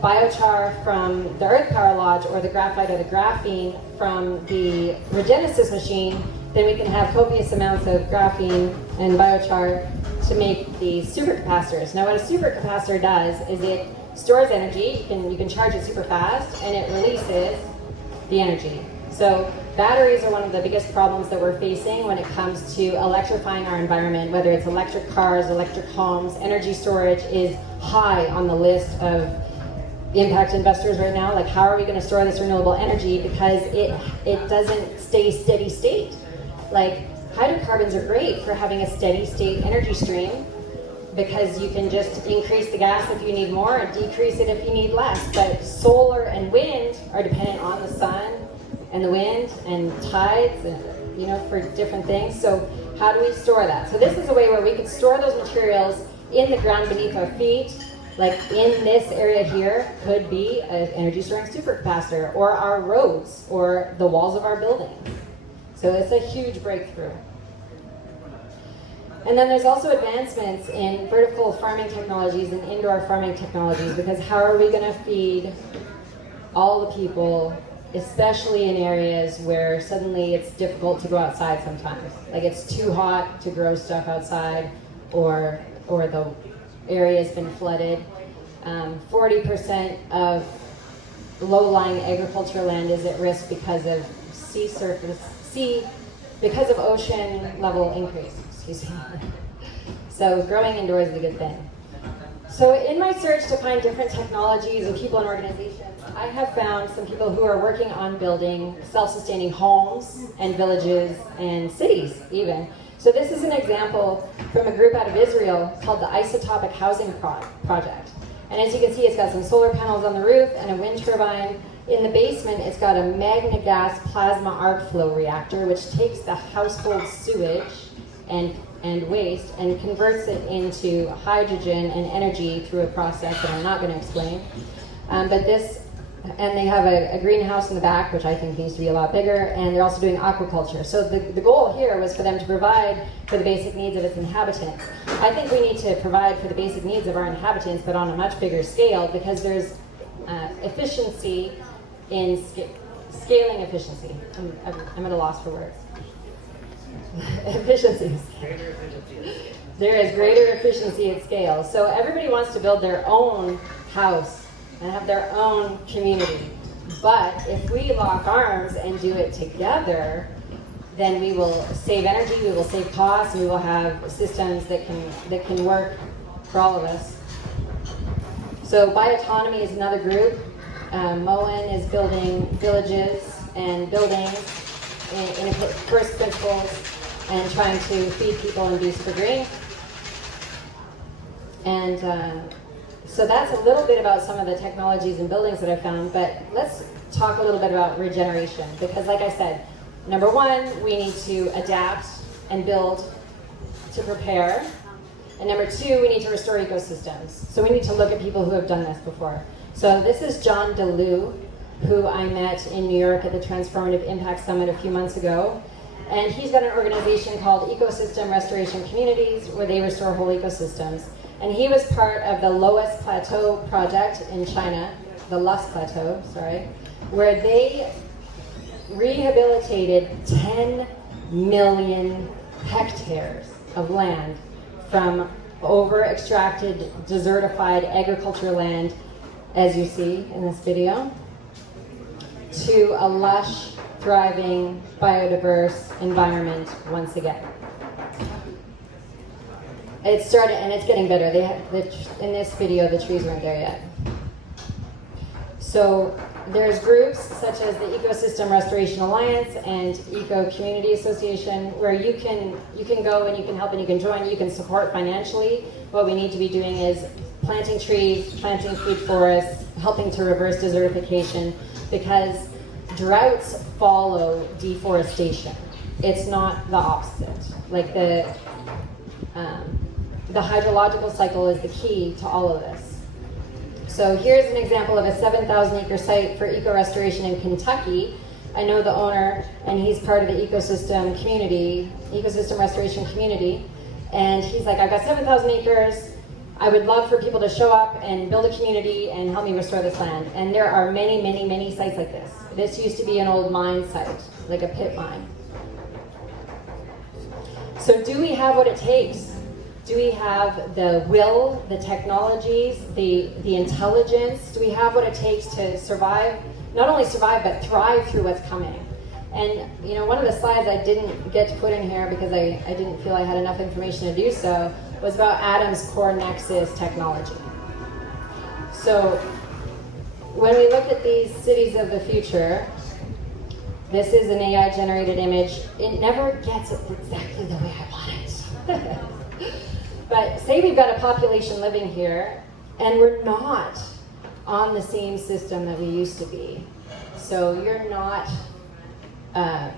biochar from the Earth Power Lodge, or the graphite or the graphene from the Regenesis machine, then we can have copious amounts of graphene and biochar to make these supercapacitors. Now what a supercapacitor does is it stores energy. You can charge it super fast, and it releases the energy. So batteries are one of the biggest problems that we're facing when it comes to electrifying our environment, whether it's electric cars, electric homes. Energy storage is high on the list of impact investors right now. Like, how are we going to store this renewable energy? Because it doesn't stay steady state. Like, hydrocarbons are great for having a steady state energy stream, because you can just increase the gas if you need more and decrease it if you need less. But solar and wind are dependent on the sun and the wind and tides, and, for different things. So how do we store that? So this is a way where we could store those materials in the ground beneath our feet. Like in this area here could be an energy storing supercapacitor, or our roads, or the walls of our buildings. So it's a huge breakthrough. And then there's also advancements in vertical farming technologies and indoor farming technologies, because how are we going to feed all the people, especially in areas where suddenly it's difficult to go outside sometimes? Like, it's too hot to grow stuff outside, or the area's been flooded. 40% of low-lying agricultural land is at risk because of because of ocean level increase. So growing indoors is a good thing. So in my search to find different technologies and people and organizations, I have found some people who are working on building self-sustaining homes and villages and cities even. So this is an example from a group out of Israel called the Isotopic Housing Project. And as you can see, it's got some solar panels on the roof and a wind turbine. In the basement, it's got a magna-gas plasma arc flow reactor, which takes the household sewage and waste and converts it into hydrogen and energy through a process that I'm not going to explain. But this and they have a greenhouse in the back, which I think needs to be a lot bigger, and they're also doing aquaculture. So the goal here was for them to provide for the basic needs of its inhabitants. I think we need to provide for the basic needs of our inhabitants, but on a much bigger scale, because there's efficiency in scaling efficiency. I'm at a loss for words. Efficiencies. There is greater efficiency at scale. So everybody wants to build their own house and have their own community. But if we lock arms and do it together, then we will save energy, we will save costs, we will have systems that can work for all of us. So Bioautonomy is another group. Moen is building villages and buildings in first principles and trying to feed people and be super green. And so that's a little bit about some of the technologies and buildings that I found, but let's talk a little bit about regeneration, because like I said, number one, we need to adapt and build to prepare. And number two, we need to restore ecosystems. So we need to look at people who have done this before. So this is John DeLue, who I met in New York at the Transformative Impact Summit a few months ago. And he's got an organization called Ecosystem Restoration Communities, where they restore whole ecosystems. And he was part of the Loess Plateau project in China, the Loess Plateau, sorry, where they rehabilitated 10 million hectares of land from over-extracted, desertified agricultural land, as you see in this video, to a lush, thriving, biodiverse environment once again. It started, and it's getting better. In this video, the trees weren't there yet. So there's groups such as the Ecosystem Restoration Alliance and Eco Community Association, where you can go and you can help and you can join, you can support financially. What we need to be doing is planting trees, planting food forests, helping to reverse desertification, because droughts follow deforestation. It's not the opposite. Like the hydrological cycle is the key to all of this. So here's an example of a 7,000 acre site for eco-restoration in Kentucky. I know the owner, and he's part of the ecosystem restoration community. And he's like, I've got 7,000 acres. I would love for people to show up and build a community and help me restore this land. And there are many, many, many sites like this. This used to be an old mine site, like a pit mine. So do we have what it takes? Do we have the will, the technologies, the intelligence? Do we have what it takes to survive, not only survive, but thrive through what's coming? And you know, one of the slides I didn't get to put in here because I didn't feel I had enough information to do so, was about Adam's core nexus technology. So when we look at these cities of the future, this is an AI generated image. It never gets it exactly the way I want it. But say we've got a population living here, and we're not on the same system that we used to be. So you're not,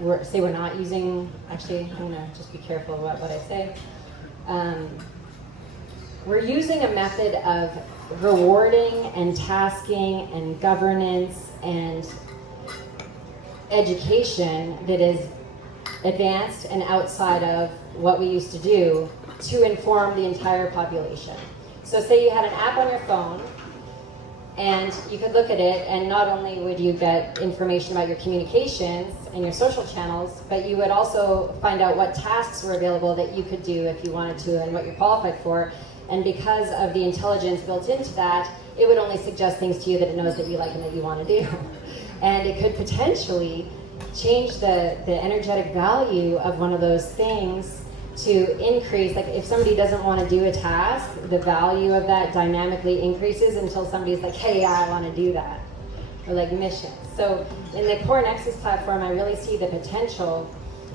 we're not using, actually, I'm gonna just be careful about what I say. We're using a method of rewarding and tasking and governance and education that is advanced and outside of what we used to do to inform the entire population. So say you had an app on your phone and you could look at it, and not only would you get information about your communications and your social channels, but you would also find out what tasks were available that you could do if you wanted to and what you're qualified for. And because of the intelligence built into that, it would only suggest things to you that it knows that you like and that you want to do. And it could potentially change the energetic value of one of those things to increase. Like if somebody doesn't want to do a task, the value of that dynamically increases until somebody's like, hey, I want to do that. Or like missions. So in the Core Nexus platform, I really see the potential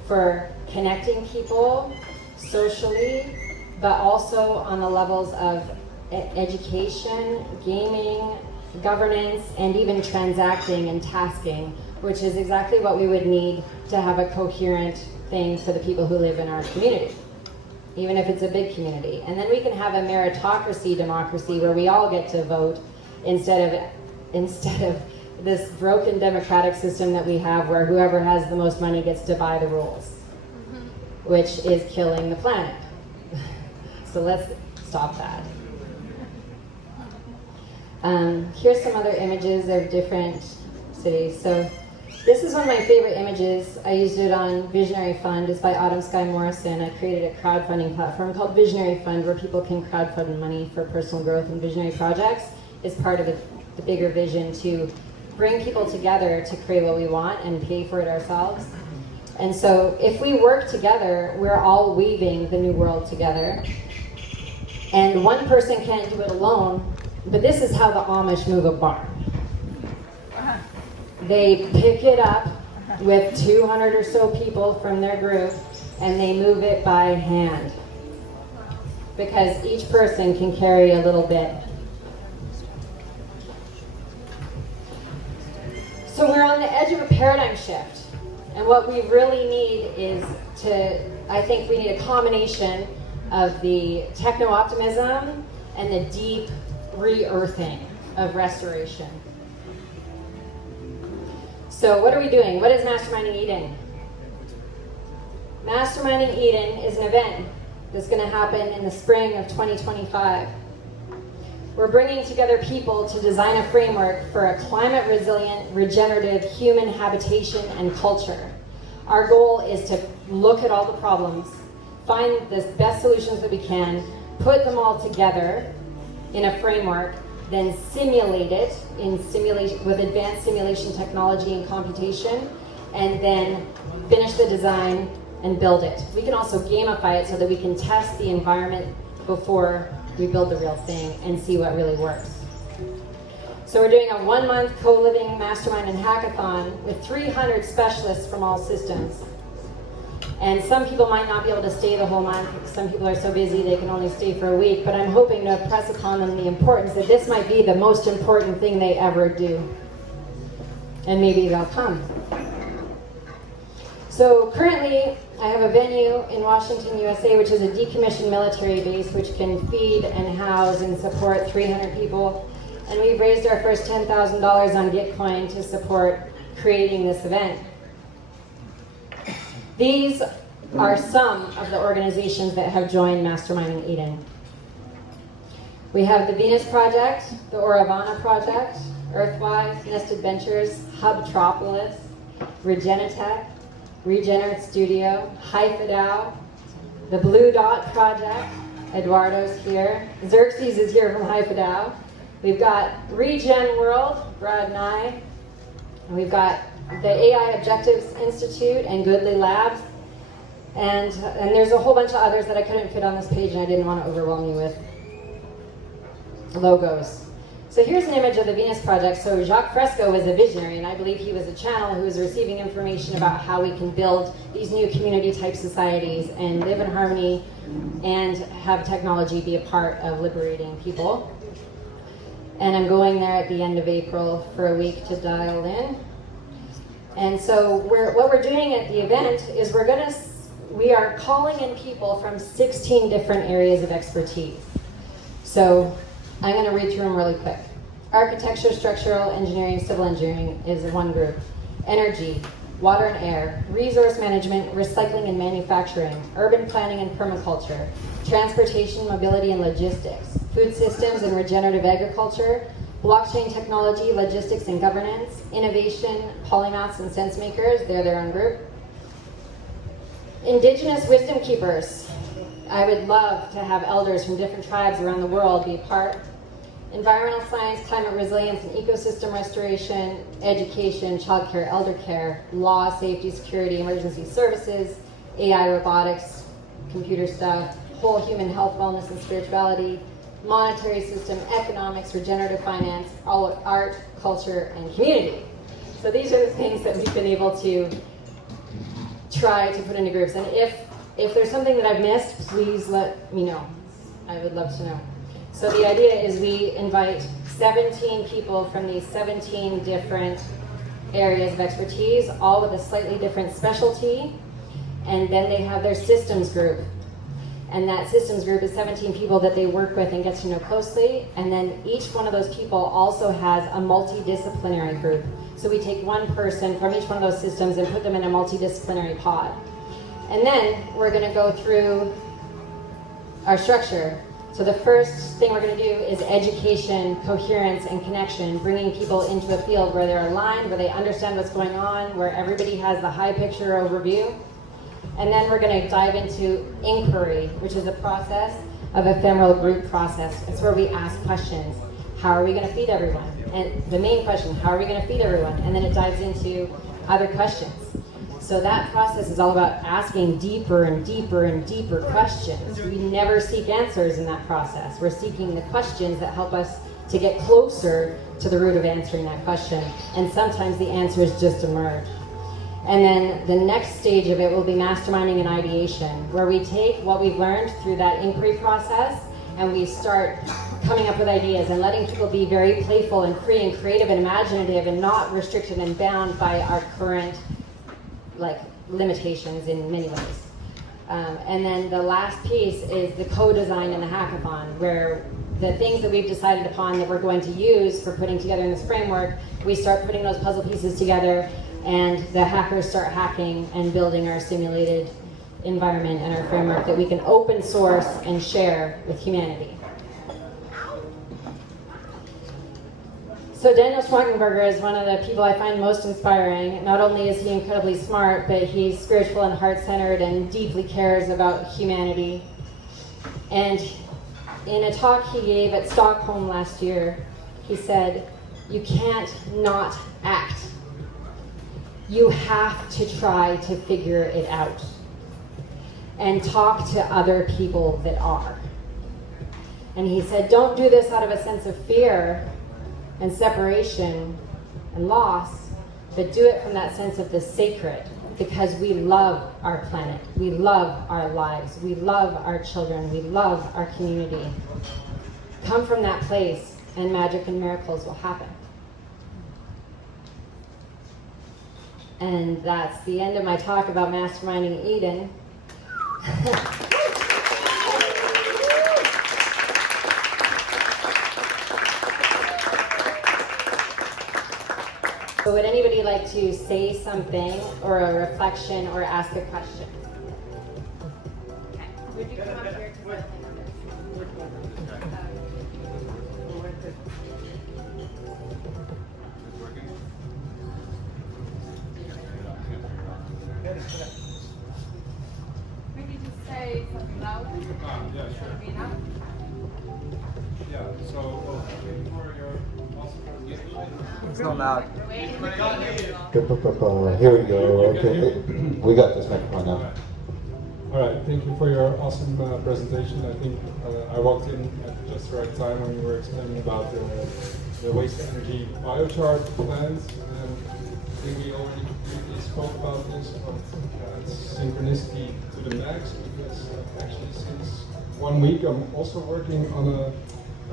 for connecting people socially, but also on the levels of education, gaming, governance, and even transacting and tasking, which is exactly what we would need to have a coherent thing for the people who live in our community, even if it's a big community. And then we can have a meritocracy democracy where we all get to vote instead of this broken democratic system that we have where whoever has the most money gets to buy the rules, which is killing the planet. So let's stop that. Here's some other images of different cities. So this is one of my favorite images. I used it on Visionary Fund. It's by Autumn Skye Morrison. I created a crowdfunding platform called Visionary Fund where people can crowdfund money for personal growth and visionary projects. It's part of the bigger vision to bring people together to create what we want and pay for it ourselves. And so if we work together, we're all weaving the new world together. And one person can't do it alone, but this is how the Amish move a barn. They pick it up with 200 or so people from their group, and they move it by hand. Because each person can carry a little bit. So we're on the edge of a paradigm shift. And what we really need is I think we need a combination of the techno-optimism and the deep re-earthing of restoration. So what are we doing? What is Masterminding Eden? Masterminding Eden is an event that's going to happen in the spring of 2025. We're bringing together people to design a framework for a climate-resilient, regenerative human habitation and culture. Our goal is to look at all the problems, find the best solutions that we can, put them all together in a framework, then simulate it with advanced simulation technology and computation, and then finish the design and build it. We can also gamify it so that we can test the environment before we build the real thing and see what really works. So we're doing a 1-month co-living mastermind and hackathon with 300 specialists from all systems. And some people might not be able to stay the whole month. Some people are so busy they can only stay for a week, but I'm hoping to impress upon them the importance that this might be the most important thing they ever do. And maybe they'll come. So currently, I have a venue in Washington, USA, which is a decommissioned military base which can feed and house and support 300 people. And we've raised our first $10,000 on Gitcoin to support creating this event. These are some of the organizations that have joined Masterminding Eden. We have the Venus Project, the Auravana Project, Earthwise, Nested Ventures, Hubtropolis, Regenitech, Regenerate Studio, HiFiDAO, the Blue Dot Project, Eduardo's here, Xerxes is here from HiFiDAO. We've got Regen World, Brad and I, and we've got the AI Objectives Institute and Goodly Labs, and there's a whole bunch of others that I couldn't fit on this page and I didn't want to overwhelm you with logos. So here's an image of the Venus Project. So Jacques Fresco was a visionary, and I believe he was a channel who was receiving information about how we can build these new community-type societies and live in harmony and have technology be a part of liberating people. And I'm going there at the end of April for a week to dial in. And so what we're doing at the event is we are calling in people from 16 different areas of expertise. So I'm going to read through them really quick. Architecture, structural engineering, civil engineering is one group. Energy, water and air, resource management, recycling and manufacturing, urban planning and permaculture, transportation, mobility and logistics, food systems and regenerative agriculture, blockchain technology, logistics and governance, innovation, polymaths and sense makers, they're their own group. Indigenous wisdom keepers. I would love to have elders from different tribes around the world be a part. Environmental science, climate resilience and ecosystem restoration, education, childcare, elder care, law, safety, security, emergency services, AI, robotics, computer stuff, whole human health, wellness and spirituality, monetary system, economics, regenerative finance, all art, culture, and community. So these are the things that we've been able to try to put into groups. And if there's something that I've missed, please let me know. I would love to know. So the idea is we invite 17 people from these 17 different areas of expertise, all with a slightly different specialty, and then they have their systems group. And that systems group is 17 people that they work with and get to know closely. And then each one of those people also has a multidisciplinary group. So we take one person from each one of those systems and put them in a multidisciplinary pod. And then we're going to go through our structure. So the first thing we're going to do is education, coherence, and connection, bringing people into a field where they're aligned, where they understand what's going on, where everybody has the high picture overview. And then we're going to dive into inquiry, which is a process of ephemeral group process. It's where we ask questions. How are we going to feed everyone? And the main question, how are we going to feed everyone? And then it dives into other questions. So that process is all about asking deeper and deeper and deeper questions. We never seek answers in that process. We're seeking the questions that help us to get closer to the root of answering that question. And sometimes the answers just emerge. And then the next stage of it will be masterminding and ideation, where we take what we've learned through that inquiry process and we start coming up with ideas and letting people be very playful and free and creative and imaginative and not restricted and bound by our current limitations in many ways. And then the last piece is the co-design and the hackathon, where the things that we've decided upon that we're going to use for putting together in this framework, we start putting those puzzle pieces together, and the hackers start hacking and building our simulated environment and our framework that we can open source and share with humanity. So Daniel Schmackenberger is one of the people I find most inspiring. Not only is he incredibly smart, but he's spiritual and heart-centered and deeply cares about humanity. And in a talk he gave at Stockholm last year, he said, "You can't not act. You have to try to figure it out and talk to other people that are." And he said, don't do this out of a sense of fear and separation and loss, but do it from that sense of the sacred, because we love our planet, we love our lives, we love our children, we love our community. Come from that place and magic and miracles will happen. And that's the end of my talk about Masterminding Eden. So would anybody like to say something or a reflection or ask a question? Okay. Would you come up here to the Maybe just say something louder. Yeah, sure. Yeah, so thank you for your awesome presentation. It's not loud. Here we go. Okay, we got this microphone now. All right, thank you for your awesome presentation. I think I walked in at just the right time when you were explaining about the waste energy biochar plans. And I think we already completely spoke about this, but it's synchronicity to the max, because actually since 1 week I'm also working on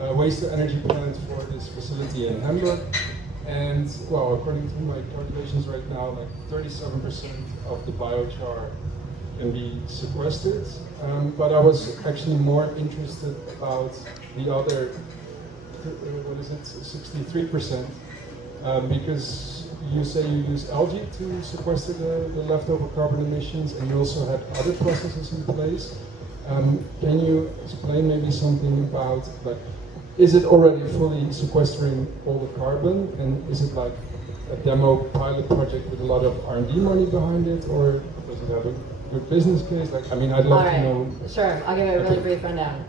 a waste to energy plant for this facility in Hamburg. And well, according to my calculations right now, like 37% of the biochar can be sequestered. But I was actually more interested about the other, 63%, because you say you use algae to sequester the leftover carbon emissions, and you also had other processes in place. Can you explain maybe something about, like, is it already fully sequestering all the carbon, and is it like a demo pilot project with a lot of R&D money behind it, or does it have a good business case? Like, I mean, I'd love to know. Sure, I'll give it a really brief rundown.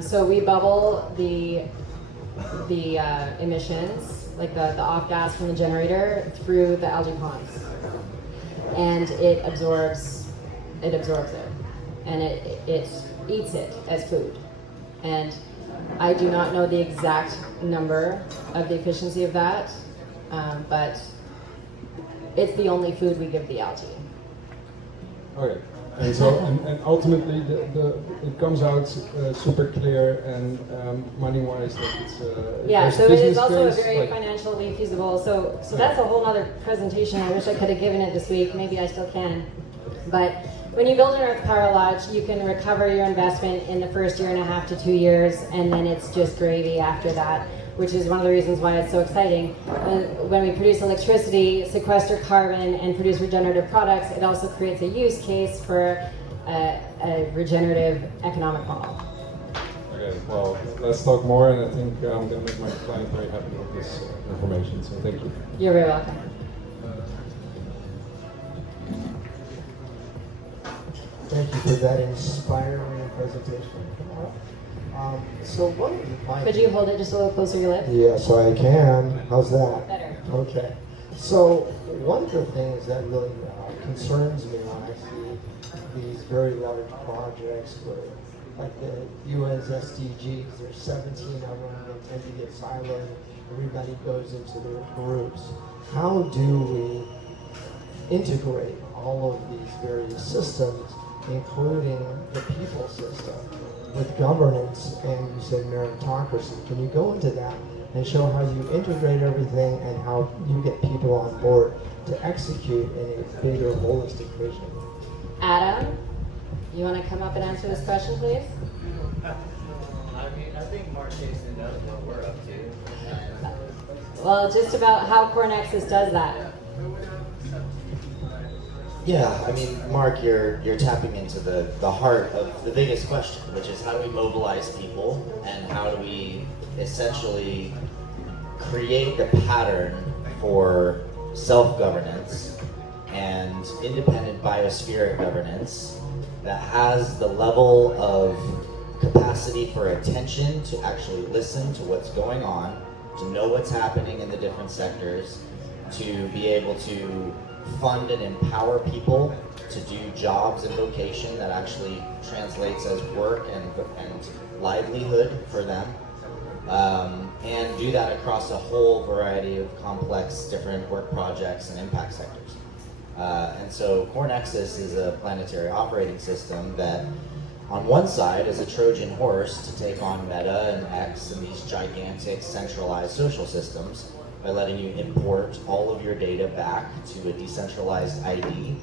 So we bubble the emissions, like the off gas from the generator, through the algae ponds, and it absorbs it, and it eats it as food. And I do not know the exact number of the efficiency of that, but it's the only food we give the algae. Okay, and so and ultimately it comes out super clear and money-wise that it's yeah. So it is also case, a very financially feasible. So that's a whole other presentation. I wish I could have given it this week. Maybe I still can, but when you build an Earth Power Lodge, you can recover your investment in the first 1.5 to 2 years, and then it's just gravy after that, which is one of the reasons why it's so exciting. When we produce electricity, sequester carbon, and produce regenerative products, it also creates a use case for a regenerative economic model. Okay, well, let's talk more, and I think I'm going to make my client very happy with this information, so thank you. You're very welcome. Thank you for that inspiring presentation. So what Could you hold it just a little closer to your lips? Yes, I can. How's that? Better. Okay. So one of the things that really concerns me when I see these very large projects where, like the UN's SDGs, there's 17 of them, they tend to get siloed, everybody goes into their groups. How do we integrate all of these various systems, including the people system, with governance, and you said meritocracy? Can you go into that and show how you integrate everything and how you get people on board to execute in a bigger holistic vision? Adam, you want to come up and answer this question, please? I think Mark Cassin knows what we're up to. Well, just about how Core Nexus does that. Yeah, I mean, Mark, you're tapping into the heart of the biggest question, which is how do we mobilize people and how do we essentially create the pattern for self-governance and independent biospheric governance that has the level of capacity for attention to actually listen to what's going on, to know what's happening in the different sectors, to be able to fund and empower people to do jobs and vocation that actually translates as work and livelihood for them, and do that across a whole variety of complex different work projects and impact sectors. And so Core Nexus is a planetary operating system that on one side is a Trojan horse to take on Meta and X and these gigantic centralized social systems by letting you import all of your data back to a decentralized ID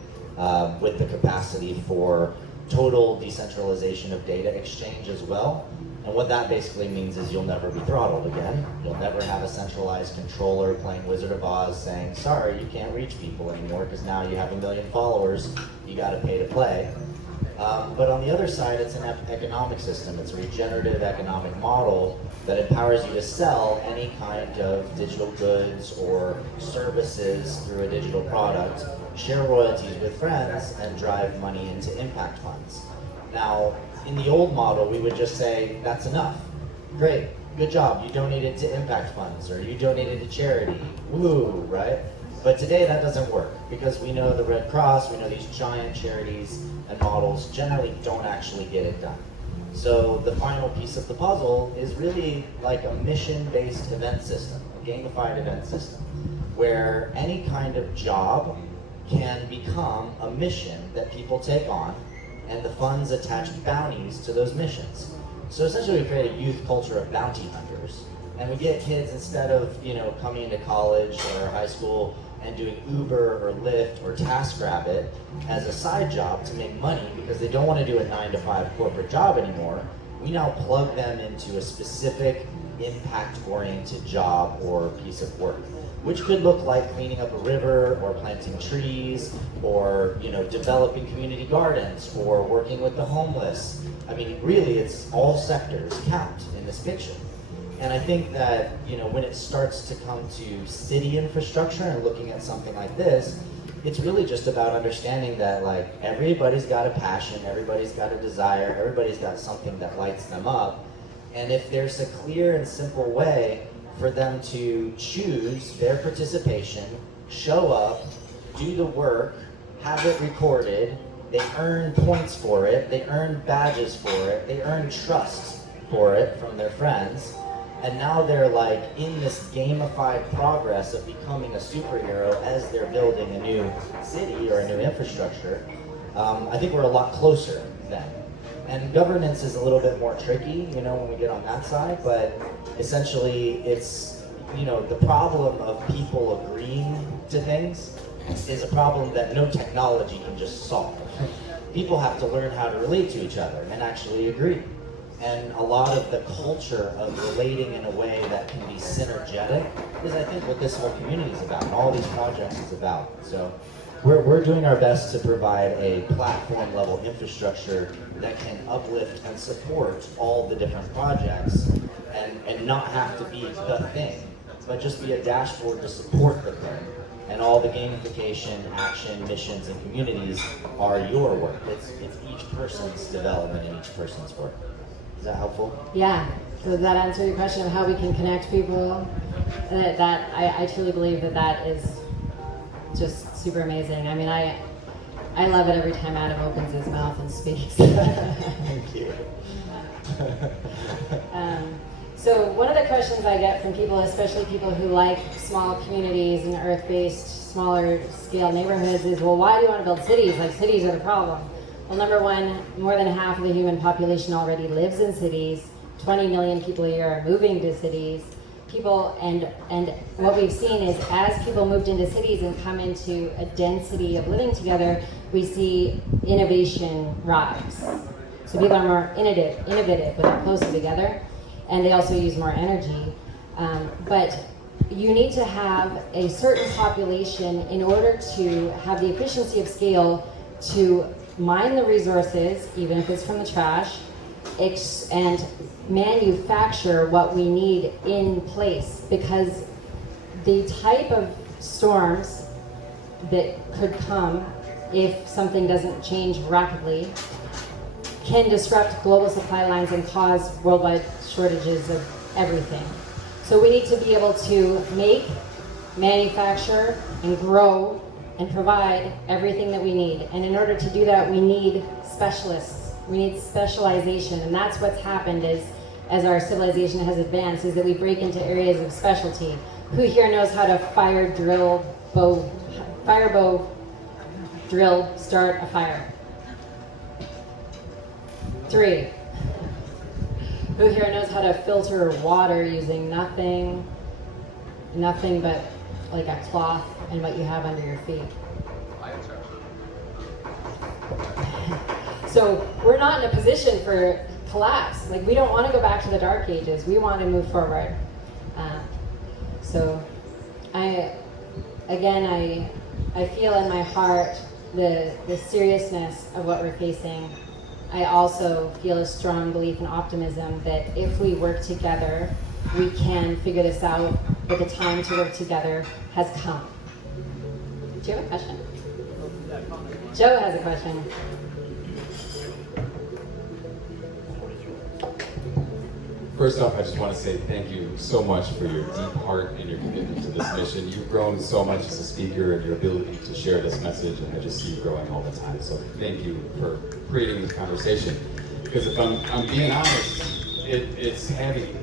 with the capacity for total decentralization of data exchange as well. And what that basically means is you'll never be throttled again. You'll never have a centralized controller playing Wizard of Oz saying, sorry, you can't reach people anymore because now you have 1 million followers, you gotta pay to play. But on the other side, it's an economic system. It's a regenerative economic model that empowers you to sell any kind of digital goods or services through a digital product, share royalties with friends, and drive money into impact funds. Now, in the old model, we would just say, that's enough. Great, good job, you donated to impact funds, or you donated to charity, woo, right? But today that doesn't work, because we know the Red Cross, we know these giant charities and models generally don't actually get it done. So the final piece of the puzzle is really like a mission-based event system, a gamified event system, where any kind of job can become a mission that people take on, and the funds attach bounties to those missions. So essentially we create a youth culture of bounty hunters, and we get kids, instead of coming into college or high school and doing Uber or Lyft or TaskRabbit as a side job to make money because they don't want to do a 9-to-5 corporate job anymore, we now plug them into a specific impact-oriented job or piece of work, which could look like cleaning up a river or planting trees or developing community gardens or working with the homeless. I mean, really, it's all sectors count in this picture. And I think that when it starts to come to city infrastructure and looking at something like this, it's really just about understanding that everybody's got a passion, everybody's got a desire, everybody's got something that lights them up. And if there's a clear and simple way for them to choose their participation, show up, do the work, have it recorded, they earn points for it, they earn badges for it, they earn trust for it from their friends, and now they're in this gamified progress of becoming a superhero as they're building a new city or a new infrastructure. I think we're a lot closer then. And governance is a little bit more tricky, when we get on that side, but essentially it's, the problem of people agreeing to things is a problem that no technology can just solve. people have to learn how to relate to each other and actually agree. And a lot of the culture of relating in a way that can be synergetic is, I think, what this whole community is about and all these projects is about. So we're doing our best to provide a platform level infrastructure that can uplift and support all the different projects and not have to be the thing, but just be a dashboard to support the thing. And all the gamification, action, missions, and communities are your work. It's each person's development and each person's work. Is that helpful? Yeah. So does that answer your question of how we can connect people? I truly believe that is just super amazing. I mean, I love it every time Adam opens his mouth and speaks. Thank you. So one of the questions I get from people, especially people who like small communities and earth-based, smaller scale neighborhoods, is, well, why do you want to build cities? Like, cities are the problem. Well, number one, more than half of the human population already lives in cities. 20 million people a year are moving to cities. People, and what we've seen is as people moved into cities and come into a density of living together, we see innovation rise. So people are more innovative when they're closer together, and they also use more energy. But you need to have a certain population in order to have the efficiency of scale to mine the resources, even if it's from the trash, and manufacture what we need in place, because the type of storms that could come if something doesn't change rapidly can disrupt global supply lines and cause worldwide shortages of everything. So we need to be able to make, manufacture, and grow and provide everything that we need. And in order to do that, we need specialists. We need specialization, and that's what's happened as our civilization has advanced, is that we break into areas of specialty. Who here knows how to fire bow drill, start a fire? 3. Who here knows how to filter water using nothing but like a cloth and what you have under your feet? So we're not in a position for collapse. Like, we don't want to go back to the dark ages. We want to move forward. So I feel in my heart the seriousness of what we're facing. I also feel a strong belief and optimism that if we work together, we can figure this out, but the time to work together has come. Do you have a question? Joe has a question. First off, I just want to say thank you so much for your deep heart and your commitment to this mission. You've grown so much as a speaker and your ability to share this message, and I just see you growing all the time. So thank you for creating this conversation. Because if I'm being honest, it's heavy,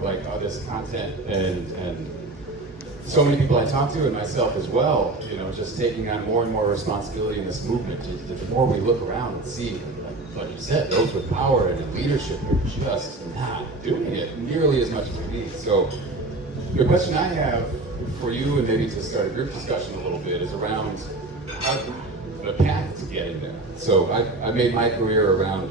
like all this content and so many people I talk to, and myself as well, just taking on more and more responsibility in this movement. The more we look around and see, like you said, those with power and in leadership are just not doing it nearly as much as we need. So the question I have for you, and maybe to start a group discussion a little bit, is around the path to getting there. So I made my career around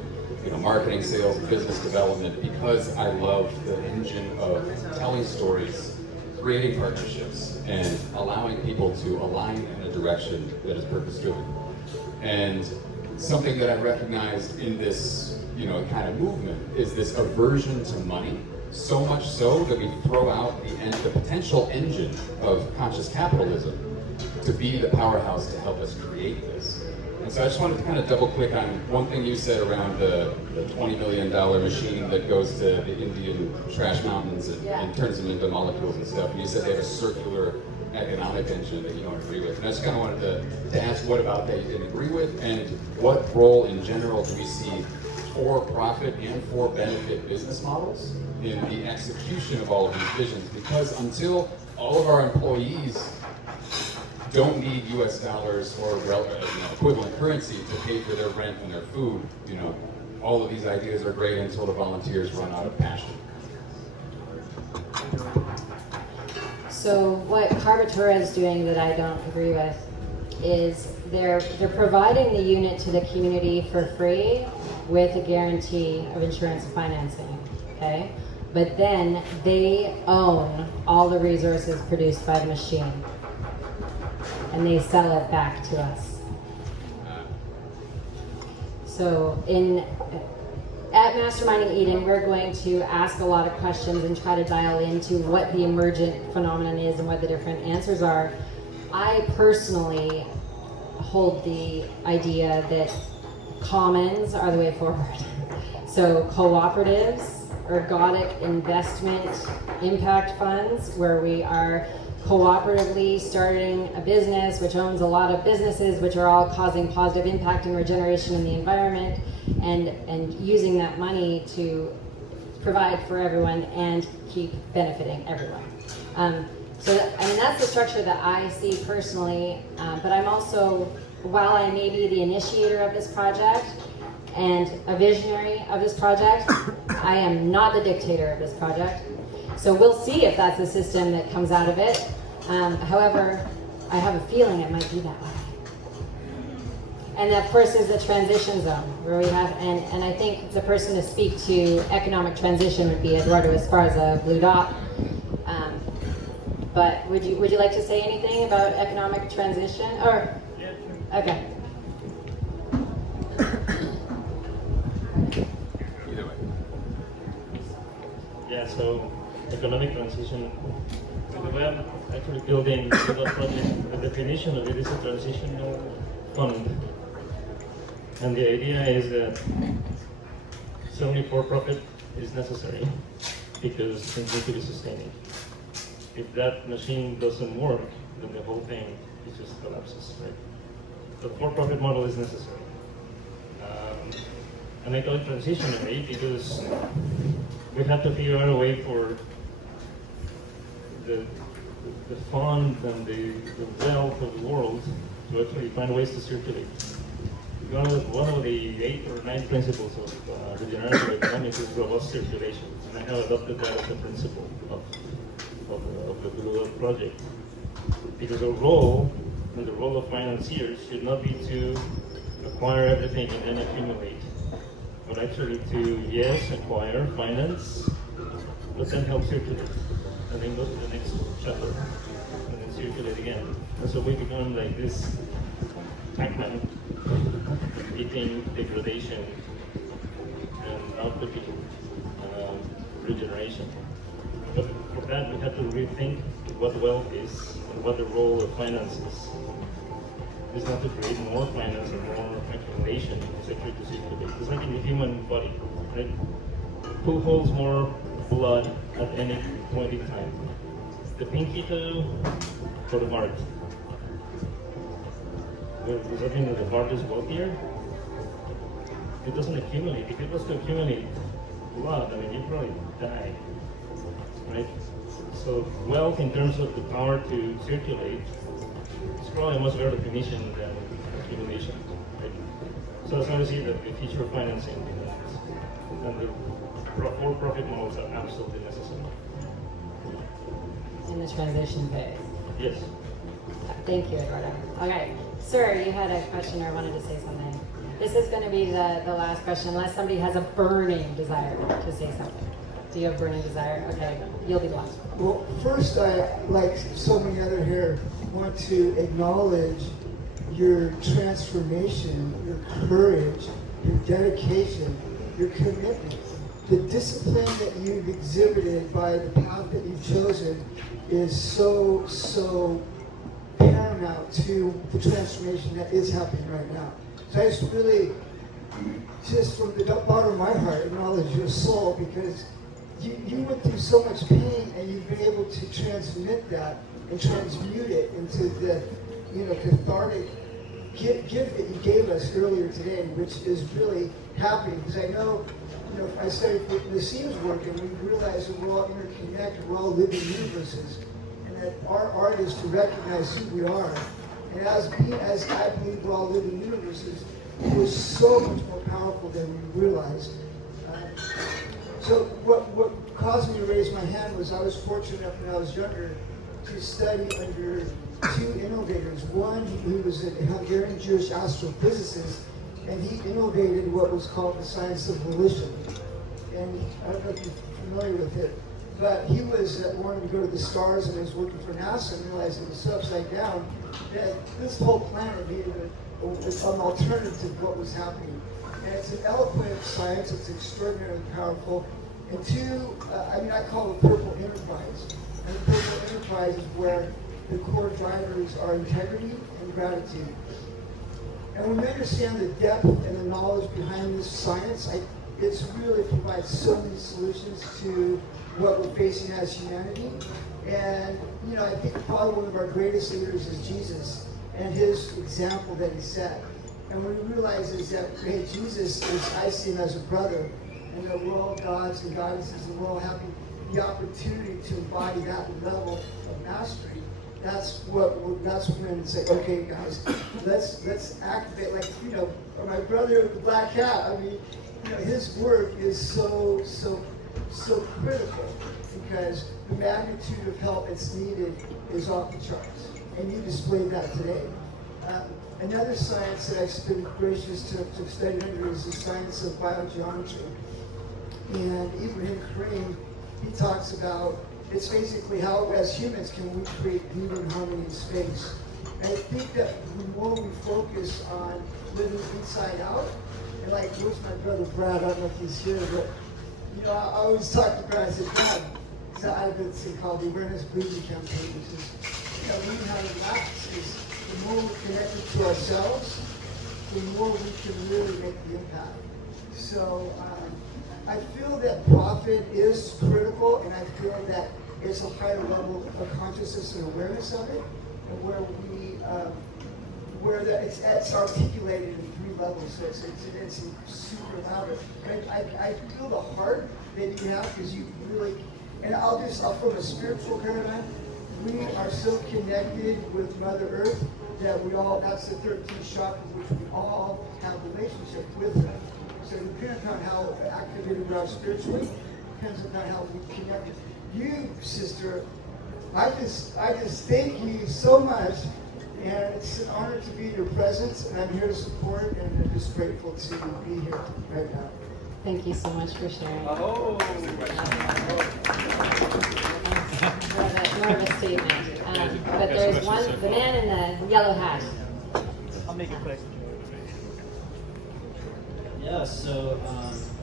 marketing, sales, and business development because I love the engine of telling stories, creating partnerships, and allowing people to align in a direction that is purpose-driven. And something that I recognized in this, kind of movement is this aversion to money, so much so that we throw out the potential engine of conscious capitalism to be the powerhouse to help us create this. And so I just wanted to kind of double click on one thing you said around the $20 million machine that goes to the Indian trash mountains and turns them into molecules and stuff. And you said they have a circular economic engine that you don't agree with. And I just kind of wanted to ask what about that you didn't agree with, and what role in general do we see for profit and for benefit business models in the execution of all of these visions? Because until all of our employees don't need US dollars or equivalent currency to pay for their rent and their food, all of these ideas are great until the volunteers run out of passion. So what Carbatura is doing that I don't agree with is they're providing the unit to the community for free with a guarantee of insurance and financing, okay? But then they own all the resources produced by the machine, and they sell it back to us. So at Masterminding Eden, we're going to ask a lot of questions and try to dial into what the emergent phenomenon is and what the different answers are. I personally hold the idea that commons are the way forward. So cooperatives, ergodic investment impact funds, where we are cooperatively starting a business which owns a lot of businesses which are all causing positive impact and regeneration in the environment, and using that money to provide for everyone and keep benefiting everyone. That's the structure that I see personally, but I'm also, while I may be the initiator of this project and a visionary of this project, I am not the dictator of this project. So we'll see if that's the system that comes out of it. However, I have a feeling it might be that way. And of course, there's the transition zone where we have, and I think the person to speak to economic transition would be Eduardo Esparza, Blue Dot. But would you like to say anything about economic transition? Or okay. Either way. Yeah, so economic transition, the way I'm actually building the project, the definition of it is a transitional fund. And the idea is that certainly for-profit is necessary because it needs to be sustaining. If that machine doesn't work, then the whole thing just collapses, right? The for-profit model is necessary. And I call it transitionary because we have to figure out a way for the fund and the wealth of the world to actually find ways to circulate. One of the 8 or 9 principles of regenerative economics is robust circulation, and I have adopted that as a principle of the Blue Earth project. Because our role, and the role of financiers, should not be to acquire everything and then accumulate, but actually to, yes, acquire, finance, but then help circulate, and then go to the next chapter, and then circulate again. And so we become like this Pac-Man, eating degradation and outputting regeneration. But for that, we have to rethink what wealth is and what the role of finance is. It's not to create more finance and more accumulation, it's actually to circulate. It's like in the human body, right? Who holds more blood at any point in time? The pinky toe or the heart? Well, does that mean that the heart is wealthier? It doesn't accumulate. If it was to accumulate blood, I mean, you'd probably die, right? So wealth in terms of the power to circulate is probably a much better definition than accumulation, right? So that's how I see that the future of financing and the for-profit models are absolutely necessary. In the transition phase. Yes. Thank you, Eduardo. Okay, sir, you had a question or wanted to say something. This is going to be the last question, unless somebody has a burning desire to say something. Do you have burning desire? Okay, you'll be the last. Well, first, I, like so many other here, want to acknowledge your transformation, your courage, your dedication, your commitment. The discipline that you've exhibited by the path that you've chosen is so paramount to the transformation that is happening right now. So I just really, just from the bottom of my heart, acknowledge your soul, because you went through so much pain and you've been able to transmit that and transmute it into the cathartic gift that you gave us earlier today, which is really happening. Because I know, I studied the Seams work, and we realize that we're all interconnected, we're all living universes, and that our art is to recognize who we are. And as I believe we're all living universes, we're so much more powerful than we realized. So what caused me to raise my hand was I was fortunate enough when I was younger to study under two innovators. One, he was a Hungarian Jewish astrophysicist, and he innovated what was called the science of volition. And I don't know if you're familiar with it, but he was wanting to go to the stars and was working for NASA and realized it was so upside down that this whole planet needed an alternative to what was happening. And it's an eloquent science, it's extraordinarily powerful. And two, I call it purple enterprise. And the purple enterprise is where the core drivers are integrity and gratitude. And when we understand the depth and the knowledge behind this science, it's really provides so many solutions to what we're facing as humanity. And I think probably one of our greatest leaders is Jesus and his example that he set. And what we realize is that, hey, Jesus I see him as a brother, and that we're all gods and goddesses, and we're all having the opportunity to embody that level of mastery. That's when it's like, okay, guys, let's activate. Like, my brother with the black hat. I mean, his work is so critical because the magnitude of help that's needed is off the charts, and you displayed that today. Another science that I've been gracious to study under is the science of biogeometry. And Ibrahim Karim, he talks about, it's basically how, as humans, can we create beauty and harmony in space. And I think that the more we focus on living inside out, and like, where's my brother Brad? I don't know if he's here, but I always talk to Brad. I said, Brad, so I have this thing called the Awareness Breathing Campaign, which is, learning how to relax. Is the more we're connected to ourselves, the more we can really make the impact. So I feel that profit is critical, and I feel that it's a higher level of consciousness and awareness of it, and where it's articulated in 3 levels. So it's super loud. And I feel the heart that you have, because you really, and I'll from a spiritual paradigm, we are so connected with Mother Earth that that's the 13th chakra, which we all have a relationship with her. So depending on how activated we are spiritually, depends on how we connect. You, sister, I just thank you so much, and it's an honor to be in your presence, and I'm here to support, and I'm just grateful to be here right now. Thank you so much for sharing. Oh. More of a statement. But there's the man in the yellow hat. I'll make it quick. Yeah, so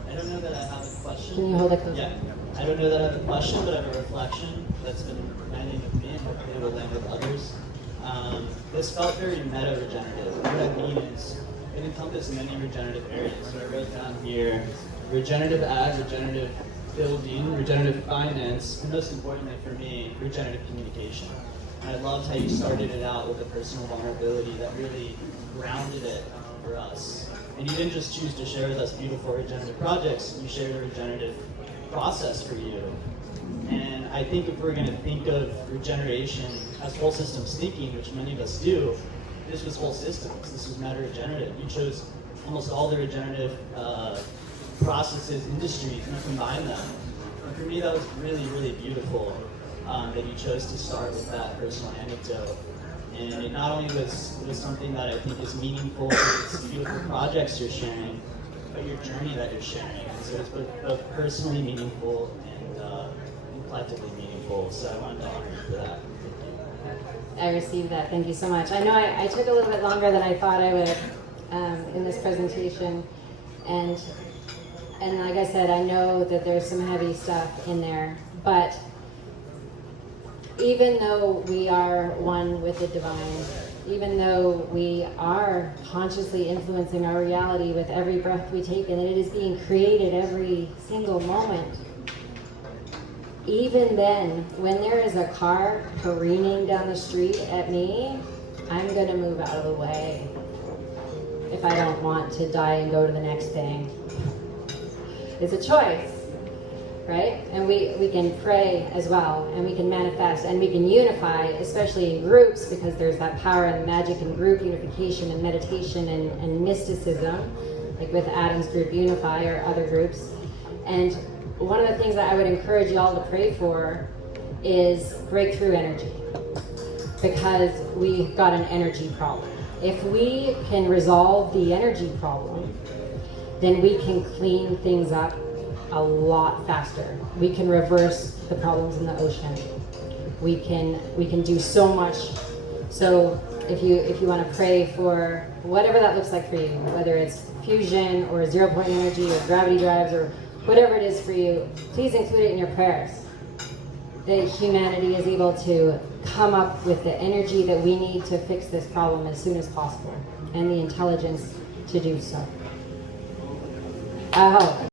I don't know that I have a question. Can you hold it closer? Yeah, I don't know that I have a question, but I have a reflection that's been landing with me, and hopefully it will land with others. This felt very meta-regenerative. What I mean is, it encompassed many regenerative areas. So I wrote down here, regenerative ag, regenerative building, regenerative finance, and most importantly for me, regenerative communication. And I loved how you started it out with the personal vulnerability that really grounded it for us. And you didn't just choose to share with us beautiful regenerative projects, you shared a regenerative process for you. And I think if we're going to think of regeneration as whole systems thinking, which many of us do, this was whole systems. This was matter regenerative. You chose almost all the regenerative processes, industries, and you combined them. And for me, that was really, really beautiful that you chose to start with that personal anecdote. And it not only was something that I think is meaningful, it's beautiful projects you're sharing, but your journey that you're sharing. And so it's both personally meaningful and collectively meaningful. So I wanted to honor you for that. I received that. Thank you so much. I know I took a little bit longer than I thought I would in this presentation. And like I said, I know that there's some heavy stuff in there. But even though we are one with the divine, even though we are consciously influencing our reality with every breath we take, and it is being created every single moment, even then, when there is a car careening down the street at me, I'm going to move out of the way if I don't want to die and go to the next thing. It's a choice, right? And we can pray as well, and we can manifest, and we can unify, especially in groups, because there's that power and magic in group unification and meditation and mysticism, like with Adam's group Unify or other groups. And one of the things that I would encourage you all to pray for is breakthrough energy, because we've got an energy problem. If we can resolve the energy problem, then we can clean things up a lot faster. We can reverse the problems in the ocean. We can do so much. So if you want to pray for whatever that looks like for you, whether it's fusion or 0-point energy or gravity drives or whatever it is for you, please include it in your prayers. That humanity is able to come up with the energy that we need to fix this problem as soon as possible, and the intelligence to do so. Oh,